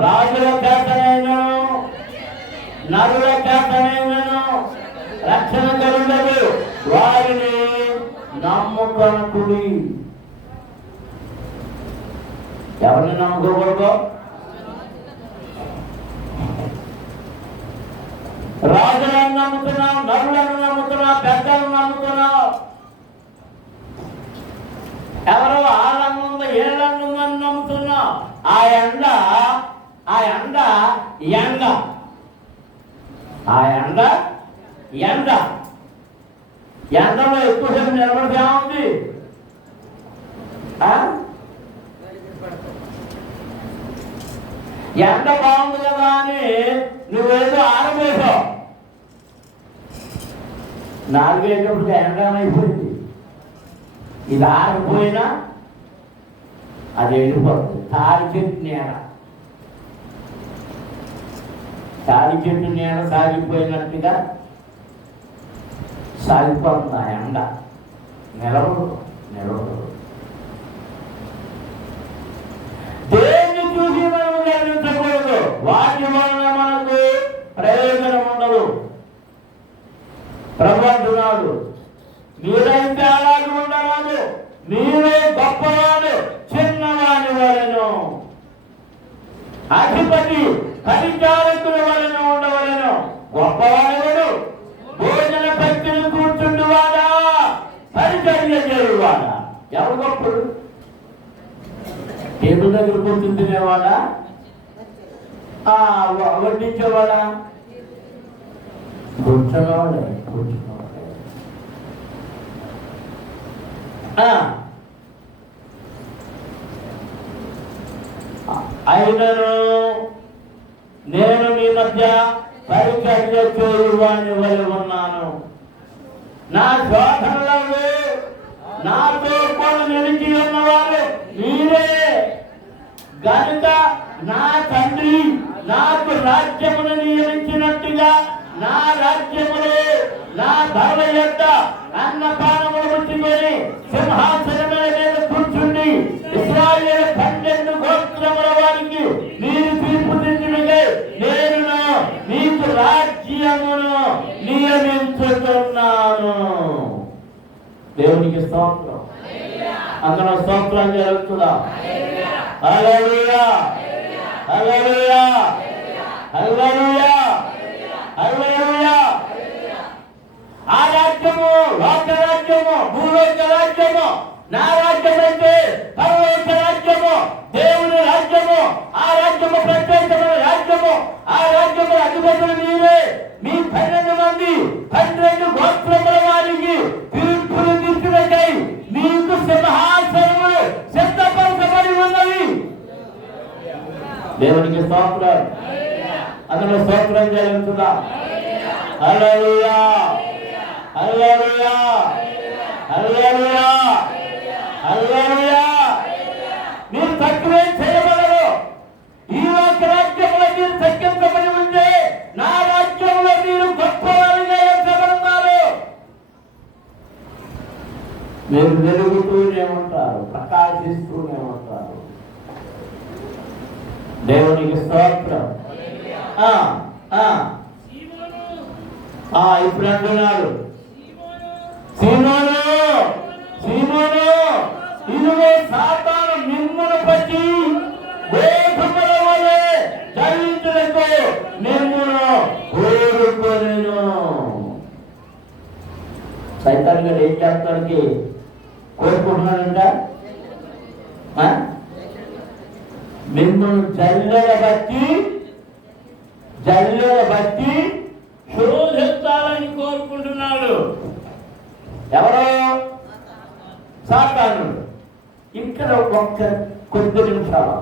రాజుల చేతనైనను నరుల చేతనైనను రక్షణ కలుగదు, వారిని నమ్ముకొనకుడి. ఎవరిని నమ్ముకోకూడదు? రాజులను నమ్ముతున్నావు, నరులను నమ్ముతున్నావు, పెద్దలను నమ్ముతున్నావు. ఎవరో ఆళ్ళందు ఏళ్ళందు అని నమ్ముతున్నావు. ఆ ఎండ ఎండలో ఎక్కువసేపు నిలబడితే ఏముంది? ఎండ బాగుంది కదా అని నువ్వేదో ఆరబోసావు. 4 గంటలకి ఎండమైపోయింది. ఇది ఆరిపోయినా అది వెళ్ళిపోతుంది. తాడి చెట్టు నీడ సాగిపోయినట్టుగా సాగిపోతుంది. ఆ ఎండ నిలబడు. దేన్ని చూసి మనం గర్వించకూడదు. వాటి వలన మనకు ప్రయోజనం ఉండదు. ప్రభు అంటున్నాడు, మీరైతే అలాగే ఉండరాదు, మీరే గొప్పవాడు చిన్నవాడి వలెను, అధిపతి పరిచారకుల వలన ఉండవలను. గొప్పవాడు భోజన పత్తిని కూర్చుండువాడా, పరిచర్య చేయువాడా. ఎవరు గొప్పడు? టేబుల్ దగ్గర కూర్చుని తినేవాడా, వడ్డించేవాడా? కూర్చున్నవాడే. అయినను నేను మీ మధ్య పరిచర్య చేయువాని వలె ఉన్నాను. నా శోధనలలో నాతో కూడా నిలిచి ఉన్నవారు మీరే గనుక నా తండ్రి నాకు రాజ్యమును నియమించినట్టుగా నా రాజ్యములో నా ధర్మ యొక్క అన్నపానములు పుచ్చుకొని సింహాసనముల మీద కూర్చుండి ఇశ్రాయేలు 12 గోత్రముల వారికి మీరు తీర్పు తీర్చుటకై నేను మీకు రాజ్యమును నియమించుతున్నాను. దేవునికి స్తోత్రం. అందరూ స్తోత్రం జరుగుతుందా? హల్లెలూయా, హల్లెలూయా, హల్లెలూయా, హల్లెలూయా. ఆ రాజ్యము లోక రాజ్యము, భూలోక రాజ్యము నా రాజ్యమైతే పరలోక రాజ్యము దేవుని రాజ్యము. ఆ రాజ్యము ప్రత్యేకమైన రాజ్యము. ఆ రాజ్యము అధిపతులు మీరే. మీ 12 మంది 12 గోత్రముల వారికి తీర్పులు తీర్చుటకై మీకు సింహాసనములు సిద్ధపరచబడి ఉన్నవి. దేవునికి స్తోత్రం. అందులో స్తోత్రం జరుగుతుందా? హల్లెలూయా, హల్లెలూయా, హల్లెలూయా, హల్లెలూయా. మీరు తక్కువే చేయబడరు. ఈ లోక రాజ్యంలో మీరు తగ్గించబడి ఉంటే నా రాజ్యంలో మీరు గొప్పవారిగా ఎంచబడతారు. మీరు వెలుగుతూనే ఉంటారు, ప్రకాశిస్తూనే ఉంటారు. దేవునికి స్తోత్రం. ఇప్పుడు అంటున్నాడు, సీమోను సీమోను, ఇదిగో సాతాను మిమ్మును పట్టి గోధుమల వలె జయించుటకు మిమ్మును కోరుకొనెను. సైతాన్ గారు ఏం చేస్తానికి కోరుకుంటున్నాడంట? మిమ్మల్ని జల్లెడ బట్టి శోధించాలని కోరుకుంటున్నాడు. ఎవరో? సాతాను. ఇక్కడ ఒక్క కొద్ది నిమిషాలు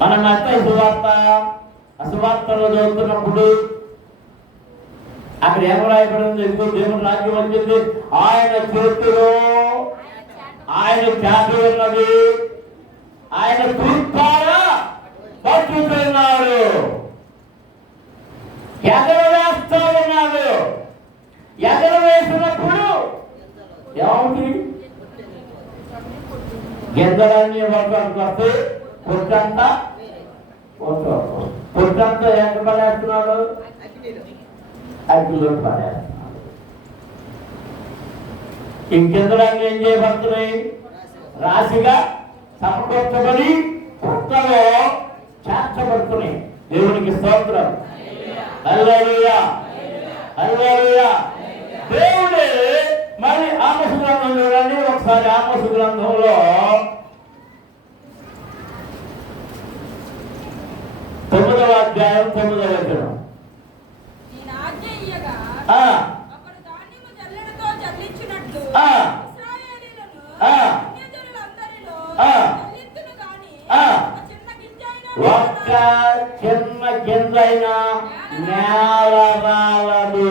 మనం అసువార్తలో చదువుతున్నప్పుడు అక్కడ ఏం రాయబడింది? దేవుని రాజ్యం వచ్చింది, ఆయన చేతిలో ఆయన చేత ఉన్నది, ఆయన కృపారా పట్టుకున్నాడు, ఎగరవేస్తా ఉన్నాడు. ఎగరవేసినప్పుడు ఏమవుతుంది? గింజలన్నీ ఒకరికి వస్తే పొట్టంతా ఎంత పడేస్తున్నాడు? అగ్గిలో పడేస్తున్నాడు. ఈ గింజలన్నీ ఏం చేయబడుతున్నాయి? రాశిగా సమకూర్చబడి పుట్టలో చేర్చబడుతున్నాయి. దేవునికి స్తోత్రం. హల్లెలూయా, హల్లెలూయా. దేవుడే మరి ఆమోసు గ్రంథం చూడండి ఒకసారి. ఆమోసు గ్రంథంలో 9వ అధ్యాయం 9వ వచనం. ఒక్క చిన్న గింజైనా నేల రాలదు.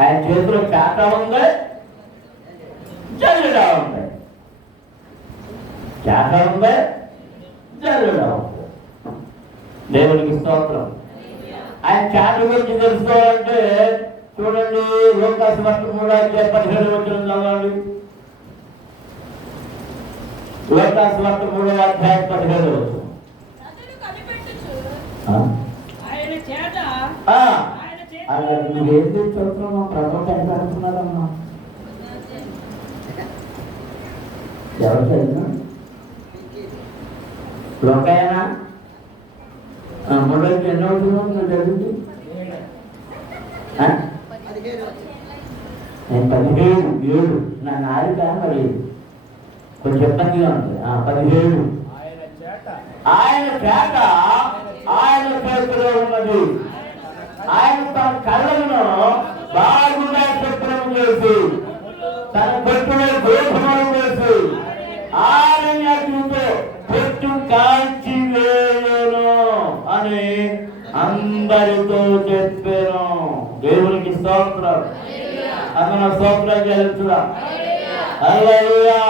ఆయన చేతిలో చేత ఉంది, జల్లుడా ఉంది. చేత ఉంది, జల్లుడా ఉంది. దేవునికి స్తోత్రం. ఆయన చేత గురించి తెలుసుకోవాలంటే చూడండి, లూకాసు వార్త 3:17 వచనం చదవండి. లూకాసు వార్త 3:17 వచనం. నువ్వేం చదువుతున్నావు? ప్రభుత్వం ఎంత అనుకున్నారమ్మా? ఎవరు చదివినా? లోకాయనా? 3 ఎన్నో అవుతున్నావు చదివింది? నేను 17 నా నాలుక మరి కొంచెం ఇబ్బందిగా ఉంది. 17 ఆయన చేత ఆయన చేతిలో ఉన్నది. ఆయన తన కళ్ళను బాగుగా శుభ్రం చేసి తన కొట్టులో గోధుమలు వేసి ఆరణ్యతో పొట్టు కాల్చి వేయను అని అందరితో చెప్పాను. దేవునికి స్తోత్రం. అన్న స్తోత్రం చేస్తున్నా. హల్లెలూయా,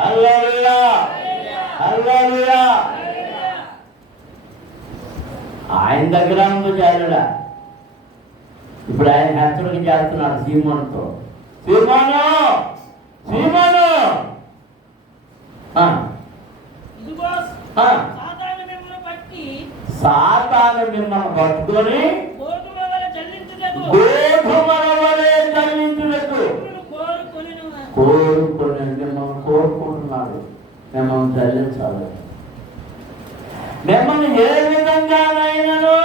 హల్లెలూయా, హల్లెలూయా. ఆయన దగ్గర చాలుడా. ఇప్పుడు ఆయన హెచ్చరిక చేస్తున్నాడు సీమోనుతో. సీమోను, సీమోను, సాతాను మిమ్మల్ని పట్టుకొని గోధుమల వలె జల్లించుటకు కోరుకొని మిమ్మల్ని కోరుకుంటున్నాడు. మిమ్మల్ని జల్లించాలి. మిమ్మల్ని ఏ విధంగానైనాను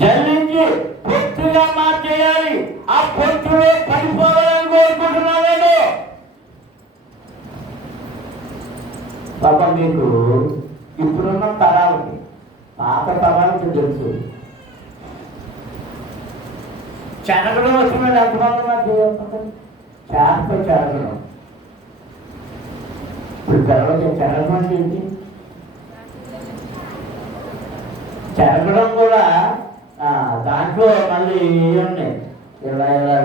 జల్లించి పొట్టుగా మార్చేయాలి. ఆ పొట్టులో పడిపోవాలని కోరుకుంటున్నాడు. పాప మీకు ఇప్పుడున్న తరాలకి, పాత తరాలకి తెలుసు చెరగడం వచ్చినాడు. ఎంతమంది చేప చెరగడం. ఇప్పుడు పిల్లలకి చెరగడం అంటే ఏంటి? చెరగడం కూడా దాంట్లో మళ్ళీ ఉన్నాయి. ఇలా ఇలా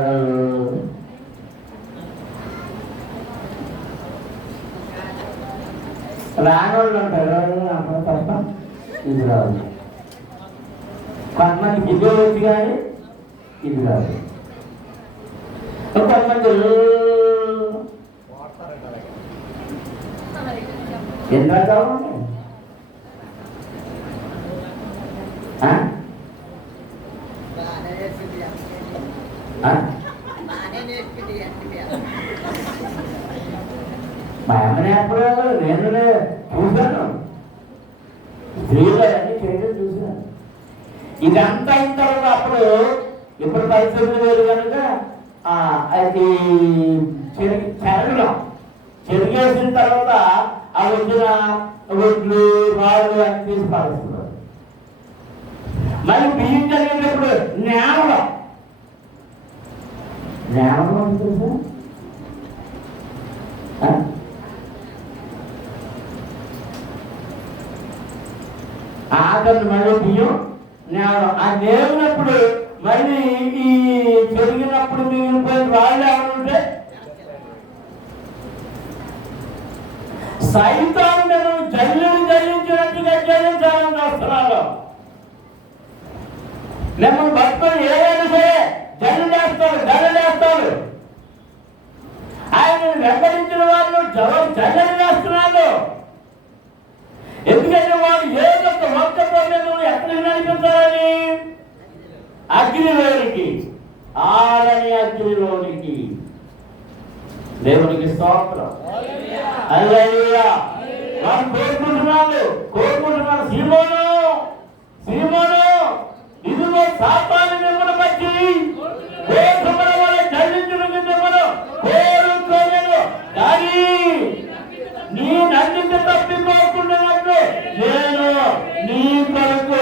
రానోళ్ళు ఉంటారు తప్ప ఇది రాదు. కొంతమంది బిజీ వచ్చి కానీ ఇది రాదు. కొంతమంది ఎంత కావాలి మా అమ్మని ఎప్పుడు నేను చూశాను. స్త్రీలు అన్నీ చేయడం చూశాను. ఇదంతా అయిన తర్వాత అప్పుడు ఇప్పుడు పరిస్థితులు వేరు కనుక అది చెరగడం. చెరిగేసిన తర్వాత ఆ వచ్చిన ఒడ్లు రాళ్ళు అని తీసి పారేస్తున్నారు. మళ్ళీ బియ్యం జరిగేటప్పుడు నేవడం. నేవడం అని చూసా ఆఖరి మళ్ళీ బియ్యం నేవడం. ఆ నేవినప్పుడు మళ్ళీ ఈ చెరిగినప్పుడు మిగిలిపోయిన రాళ్ళు ఏమంటే సైతాన్ని మేము జల్లుని జల్లించినట్టుగా జల్లించాలని చూస్తున్నాడు. మిమ్మల్ని భక్తులు ఏదైనా సరే జల్లు చేస్తాడు. ఆయన వెంబడించిన వాళ్ళు జల్లని చేస్తున్నాడు. ఎందుకంటే వాళ్ళు ఏదో ఒక్క ప్రజలు ఎక్కడికి నడిపించాలని అగ్నిలోనికి, ఆరని అగ్నిలోనికి. దేవునికి స్తోత్రం. హల్లెలూయా. వారు కోరుకుంటున్నాడు. సీమోను, సీమోను, ఇదిగో సాతాను మిమ్మల్ని బట్టి గోధుమల వలె జల్లించుటకు మిమ్మల్ని కోరుకొనెను. కానీ నీ నన్ను తప్పిపోకుండానట్లు నేను నీ కొరకు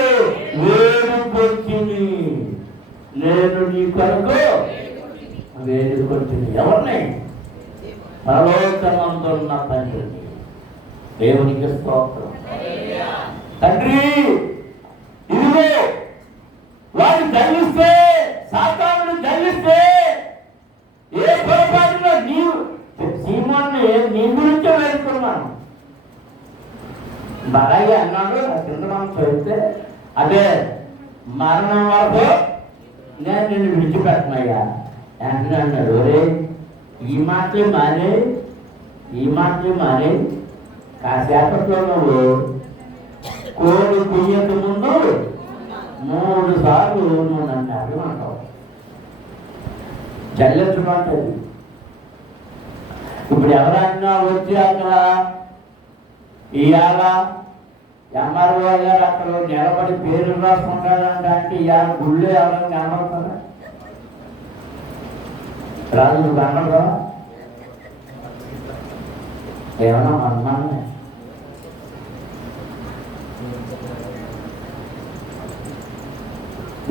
వేడుకొచ్చిని. నేను నీ కొరకు వేడుకొచ్చిని. ఎవరిని? పరలోకమందున్న తండ్రిని. దేవునికి స్తోత్రం. తండ్రి, ఇదిగో వాడు జల్లిస్తే, సాతానుడు జల్లిస్తే ఏ పొరపాటులో నీవు సీమోన్ని నీ గురించే వేడుకున్నాను. బలాయి అన్నాడు. ఆ కింద మనం చదివితే అదే మరణం వరకు నేను నిన్ను విడిచిపెట్టనయ్యా అంటే అన్నాడు. ఒరే ఈ మాటలు మానే కాసేపట్లో నువ్వు కోడి కుయ్యక ముందు 3 సార్లు నువ్వు నన్ను అడగమంటావు. జల్లించమంటది. ఇప్పుడు ఎవరన్నా వచ్చి అక్కడ ఇవాళ ఎంఆర్ఓ గారు అక్కడ నిలబడి పేరు రాసుకుంటాడంట. అంటే ఇవాళ గుళ్ళు ఎవరైనా కనబడతారా? రాజు నువ్వు కనబడరా? ఏమన్నా అనుమానమే.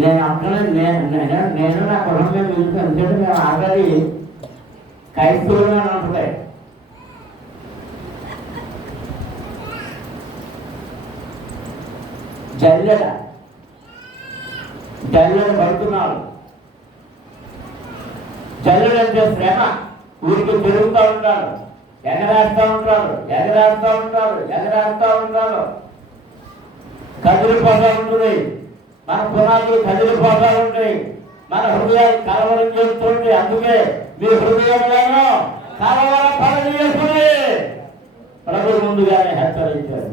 నేను అక్కడ నేను నా కుటుంబం పిలుస్తాను. ఎందుకంటే మేము ఆల్రెడీ క్రైస్తవులుగా ఉంటాయి. జల్లెడ పడుతున్నారు. జల్లెడ అంటే శ్రమ. ఊరికి తిరుగుతూ ఉంటారు, ఎగరేస్తూ ఉంటారు. కదిలిపోతూ ఉంటుంది. మన పునాదులు కదిలిపోతూ ఉంటాయి. మన హృదయాలు కలవరం చేస్తుంటాయి. అందుకే మీ హృదయంలో కలవర పడనీయకుడి ప్రభు ముందుగానే హెచ్చరించారు.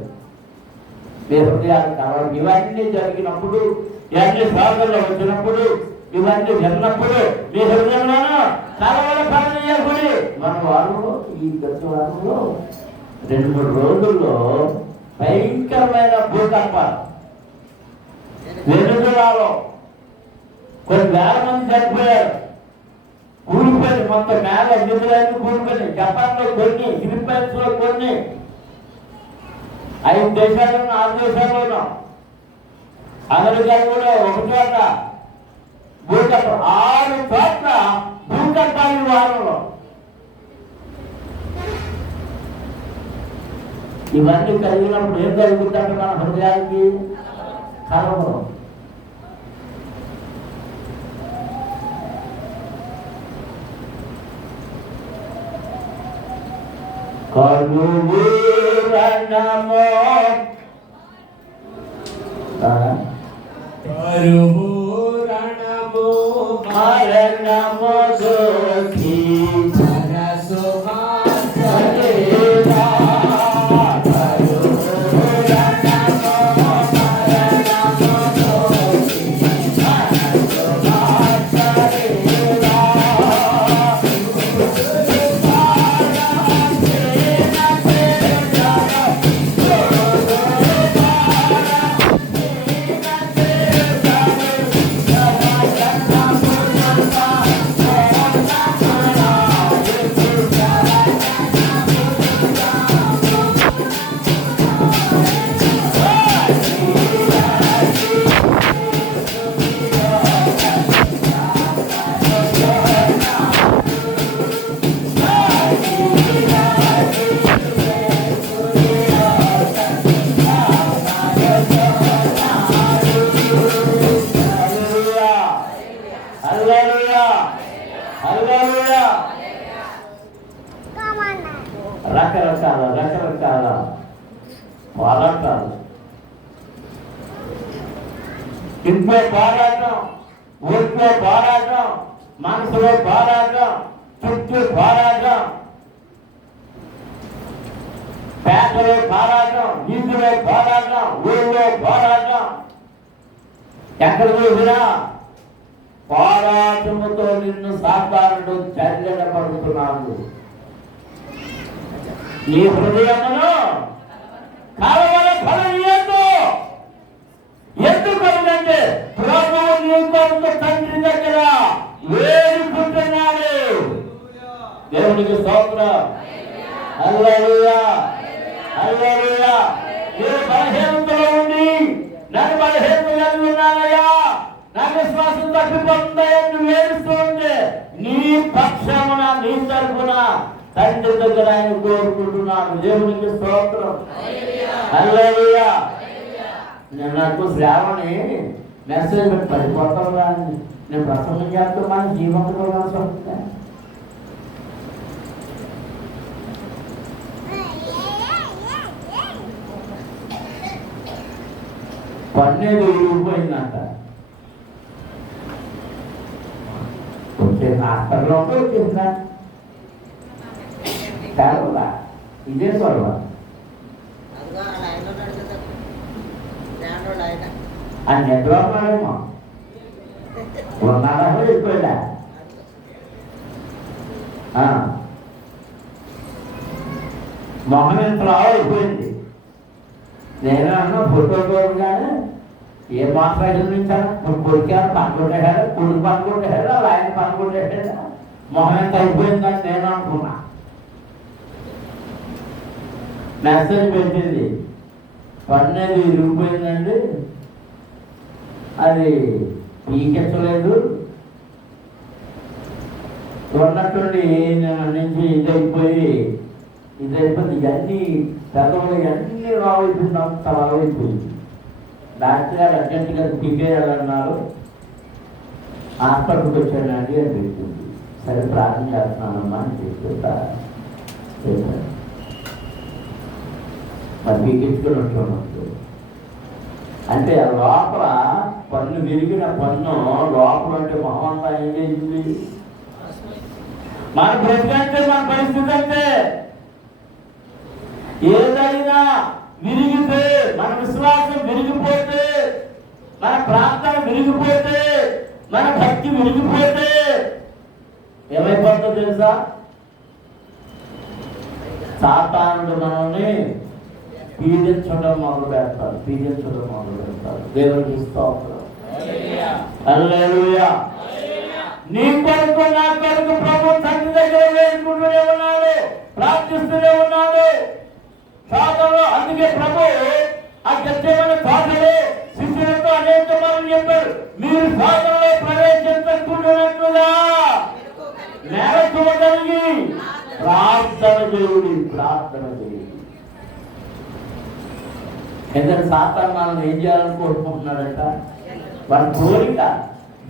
మీ హృదయాలు కలవరం. ఇవన్నీ జరిగినప్పుడు, ఇవన్నీ సాధనలో వచ్చినప్పుడు, ఇవన్నీ విన్నప్పుడు మీ హృదయంలోనూ కలవర పడనీయకుడి. మన వారంలో, ఈ గత వారంలో 2-3 రోజుల్లో భయంకరమైన భూకంపాలు. వెనుజులాలో కొన్ని వేల మంది చనిపోయారు. కూలిపోయి మొత్తం నేల నిధులన్నీ కూలిపోయి. జపాన్లో కొన్ని, ఫిలిప్పైన్స్ లో కొన్ని, 5 దేశాల్లోనూ 6 దేశాల్లోనూ, అమెరికా కూడా ఒక చోట భూకంపం, 6 చోట్ల భూకంపాలు ఈ వారంలో. ఇవన్నీ కలిగినప్పుడు ఏం జరుగుతుందంటే మన హృదయానికి కలవరం. కరువు రణము మరణము దోచి రకరకాల పోరాటాలు. ఇంట్లో పోరాటం, ఊరిలో పోరాటం, మనసులో పోరాటం, చుట్టూ పోరాటం, పేటలో పోరాటం, వీధిలో పోరాటం, ఊళ్ళో పోరాటం. ఎక్కడ చూసినా పోరాటముతో నిన్ను సాధారణుడు చల్లడపడుతున్నాడు. నీ హృదయమును కలవర పడనీయొద్దు. ఎందుకంటే ప్రభువు నీ కొరకు తండ్రి దగ్గర వేడుకుంటున్నాడు. దేవునికి స్తోత్రం. హల్లెలూయా, హల్లెలూయా. నేను బలహీనతలో ఉండి నన్ను బలహీనత కలిగి ఉన్నానయ్యా, నా విశ్వాసం తప్పిపోతుందని వేడుస్తూ ఉంటే నీ పక్షమున, నీ తరపున తండ్రి దగ్గర ఆయన కోరుకుంటున్నాను. దేవునికి స్తోత్రం. హల్లెలూయా. నాకు శ్రావణి మెసేజ్ పెట్టి పడిపోతాం కానీ నేను ప్రసంగం చేస్తూ మన జీవంతో కలిసి వస్తుందా? పన్నేది ఊరిపోయిందంట. వచ్చేసి హాస్పిటల్లో వచ్చేసిందా? కావాలా? ఇదే గొడవ. ఆ నిద్రపోయేమో ఉన్నాడా వెళ్ళిపోయా. మొహం ఎంత అయిపోయింది. నేను అన్నా ఫోటో చూడగానే ఏ మాట్లాడి నుంచాను కొడుకాను పనుకుంటాడా, కొడుకు పనుకుంటాడా, ఆయన పనుకుంటాడా, మొహం ఎంత అయిపోయిందని నేను అనుకున్నా. మెసేజ్ పెట్టింది, పన్నేది ఇరిగిపోయిందండి, అది పీకించలేదు. ఉన్నట్టుండి నుంచి ఇదైపోయి ఇవన్నీ పెదవులు ఇవన్నీ రావైపోయింది, అంత రావైపోయింది. డాక్టర్ గారు అర్జెంటుగా పీకేయాలన్నారు. హాస్పిటల్కి వచ్చానండి అని చెప్తుంది. సరే ప్రార్థన చేస్తున్నానమ్మా అని చెప్తా మరి పీకించుకొని ఉంటున్నట్టు అంటే లోపల పన్ను విరిగిన పన్ను లోపల అంటే మహమంతా ఏం చేసింది. మన బ్రతికంటే మన పరిస్థితి అంటే ఏదైనా విరిగితే, మన విశ్వాసం విరిగిపోతే, మన ప్రార్థన విరిగిపోతే, మన భక్తి విరిగిపోతే ఏమైపోతుందో తెలుసా? సాతానుడు మనల్ని పీడించడం మొదలు పెడతారు. దేవుడికి స్తోత్రం. హల్లెలూయా. నీ కొరకు నా కొరకు ప్రభు తండ్రి దగ్గర వేడుకుంటూనే ఉన్నాడు, ప్రార్థిస్తూనే ఉన్నాడు. సాధనలో అందుకే ప్రభు ఆ గెచ్చమని తోటలో శిష్యులతో అనేక మంది చెప్పారు, మీరు సాధనలో ప్రవేశించుకుంటున్నట్లుగా నేరకలిగి ప్రార్థన చేయుడి. ఎందుకంటే సాతాను మనల్ని ఏం చేయాలని కోరుకుంటున్నాడంట? వాడి కోరిక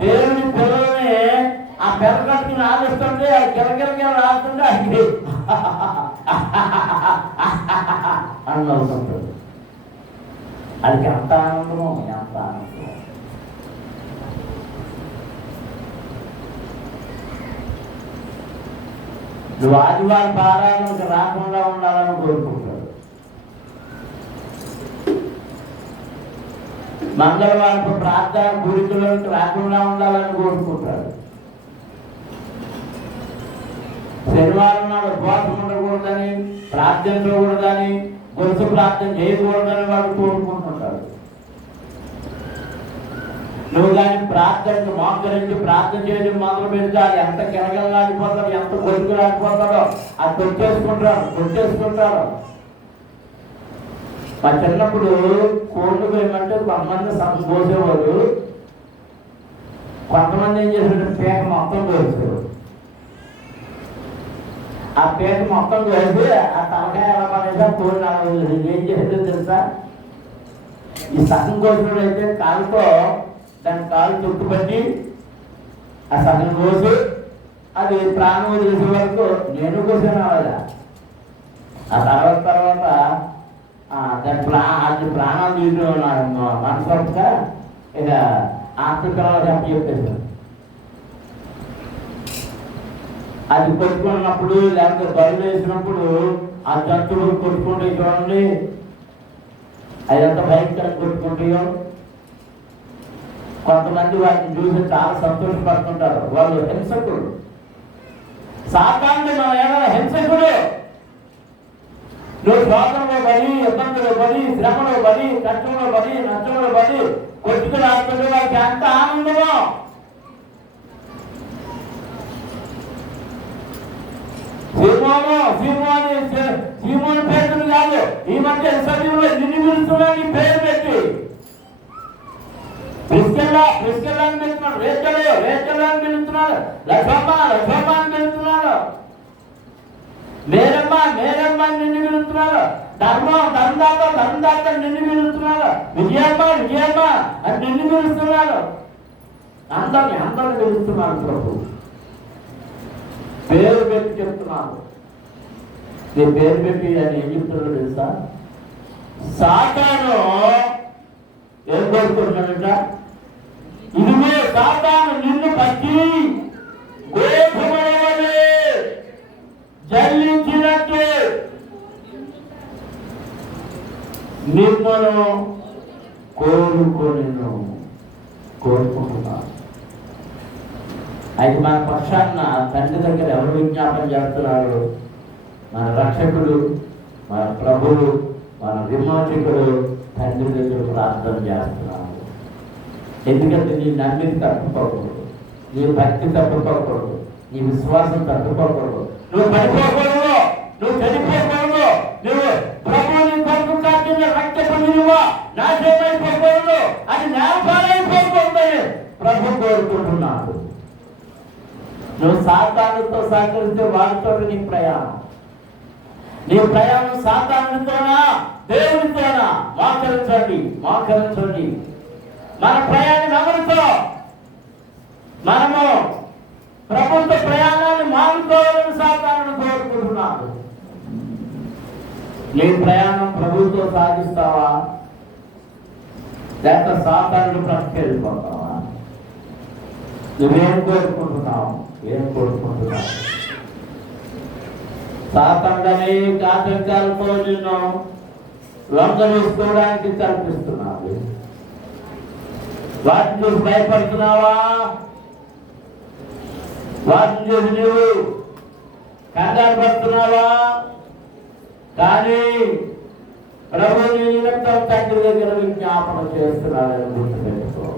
దేవుని పిల్లల్ని ఆ పెరగట్టుకుని ఆలోస్తుంటే ఆ గిరగిరగిర రాస్తుంటే అది అని అవుతుంటుంది. అది ఎంత ఆనందమో, ఎంత ఆనందమో. నువ్వు ఆదివారం పారాయణకు రాకుండా ఉండాలని కోరుకుంటాడు. మంగళవారపు ప్రార్థన గుడికి రాకుండా ఉండాలని కోరుకుంటాడు. శనివారం నాడు ఉపవాసం ఉండకూడదని, ప్రార్థించకూడదని, గొలుసు ప్రార్థన చేయకూడదని వాడు కోరుకుంటుంటాడు. నువ్వు కానీ ప్రార్థనకు మోకరించి ప్రార్థన చేయడం మొదలు పెడితే అది ఎంత కిరగలాడిపోతాడో, ఎంత కొడుకులాడిపోతాడో అది కొట్టేసుకుంటాడు. మా చిన్నప్పుడు కోళ్ళు ఏమంటే కొంతమంది సగం కోసేవారు, కొంతమంది ఏం చేశారు పేక మొత్తం కోసేవారు. ఆ పేక మొత్తం కోసి ఆ తలకాయ ఎలా పడేసా కోడి ఏం చేసేదో తెలుసా? ఈ సగం కోసినప్పుడు అయితే కాలుతో దాని కాలు చుట్టుపట్టి ఆ సగం కోసి అది ప్రాణం వదిలేసే వరకు నేను కోసాను అలా. ఆ తర్వాత అది ప్రాణాలు తీసుకో మనసుగా ఇక ఆస్తికరాలు చెప్పేసారు. అది కొట్టుకున్నప్పుడు లేకపోతే బయలు వేసినప్పుడు ఆ జంతువులు కొట్టుకుంటే చూడండి, అదంతా భయంకరంగా కొట్టుకుంటాయో. కొంతమంది వాటిని చూసి చాలా సంతోషపడుతుంటారు. వాళ్ళు హింసకుడు. సాతానుడు మన ఏమైనా హింసకుడు. నువ్వు శోధనలో పడి, ఇబ్బందులు పడి, శ్రమలో పడి, కష్టంలో పడి, నష్టంలో పడి కొట్టుకుని ఆడుతుంటే వారికి ఎంత ఆనందమో. సీమోని పేరు కాదు, ఈ మధ్య సభ్యులు నిన్ను పిలుస్తున్నాడు ఈ పేరు పెట్టి. ప్రిస్కెల్లాని పిలుస్తున్నాడు, రేచలని పిలుస్తున్నాడు, లక్ష్మమ్మ అని పిలుస్తున్నాడు, మేరమ్మ నిన్ను పిలుస్తున్నాడు, ధర్మదాత నిన్ను పిలుస్తున్నాడు, విజయమ్మ అని నిన్ను పిలుస్తున్నాడు. అందరిని పిలుస్తున్నాడు ప్రభు. పేరు పెట్టి చెప్తున్నాను. నీ పేరు పెట్టి అని ఏం చెప్తున్నాడు తెలుసా? సాతాను ఏం కోరుకుంటున్నాడంట? ఇదిగో సాతాను నిన్ను పట్టి గోధుమలే జల్లించినట్టు నిన్ను కోరుకుంటున్నాను. అయితే మన పక్షాన తండ్రి దగ్గర ఎవరు విజ్ఞాపన చేస్తున్నారు? మన రక్షకుడు, మన ప్రభువు, మన విమోచకుడు తండ్రి దగ్గర ప్రార్థన చేస్తున్నాడు. ఎందుకంటే నీ నమ్మిక తప్పుకోకూడదు, నీ భక్తి తప్పుకోకూడదు, నీ విశ్వాసం తప్పుకోకూడదు, నువ్వు పడిపోకూడదు, నువ్వు చనిపోకూడదు, నువ్వు ప్రభువుని కొరకు కాచిన రక్తపు విలువ నాశనమైపోకూడదు, అది నేలపాలైపోకూడదని ప్రభు సాతానుతో సహకరిస్తే వారితో నీ ప్రయాణం. నీ ప్రయాణం సాతానుతోనా దేవునితోనా? మోకరించండి, మోకరించండి. మన ప్రయాణం ఎవరితో? మనము ప్రభుత్వ ప్రయాణాన్ని మానుకోవాలని సాతాను కోరుకుంటున్నాడు. నీ ప్రయాణం ప్రభుత్వం సాగిస్తావా, లేక సాతానుడు ప్రక్కకెళ్ళిపోతావా? నువ్వేం కోరుకుంటున్నావు? ఏం కోరుకుంటున్నావు? సాతానుడు అనేక ఆటంకాలతో నిన్ను లొంగవేసుకోవడానికి కల్పిస్తున్నాడు. వాటిని చూసి భయపడుతున్నావా? వాటిని చూసి నువ్వు కంగారు పడుతున్నావా? కానీ ప్రభు నీ నిమిత్తం తండ్రి దగ్గర విజ్ఞాపన చేస్తున్నాడని గుర్తుపెట్టుకో.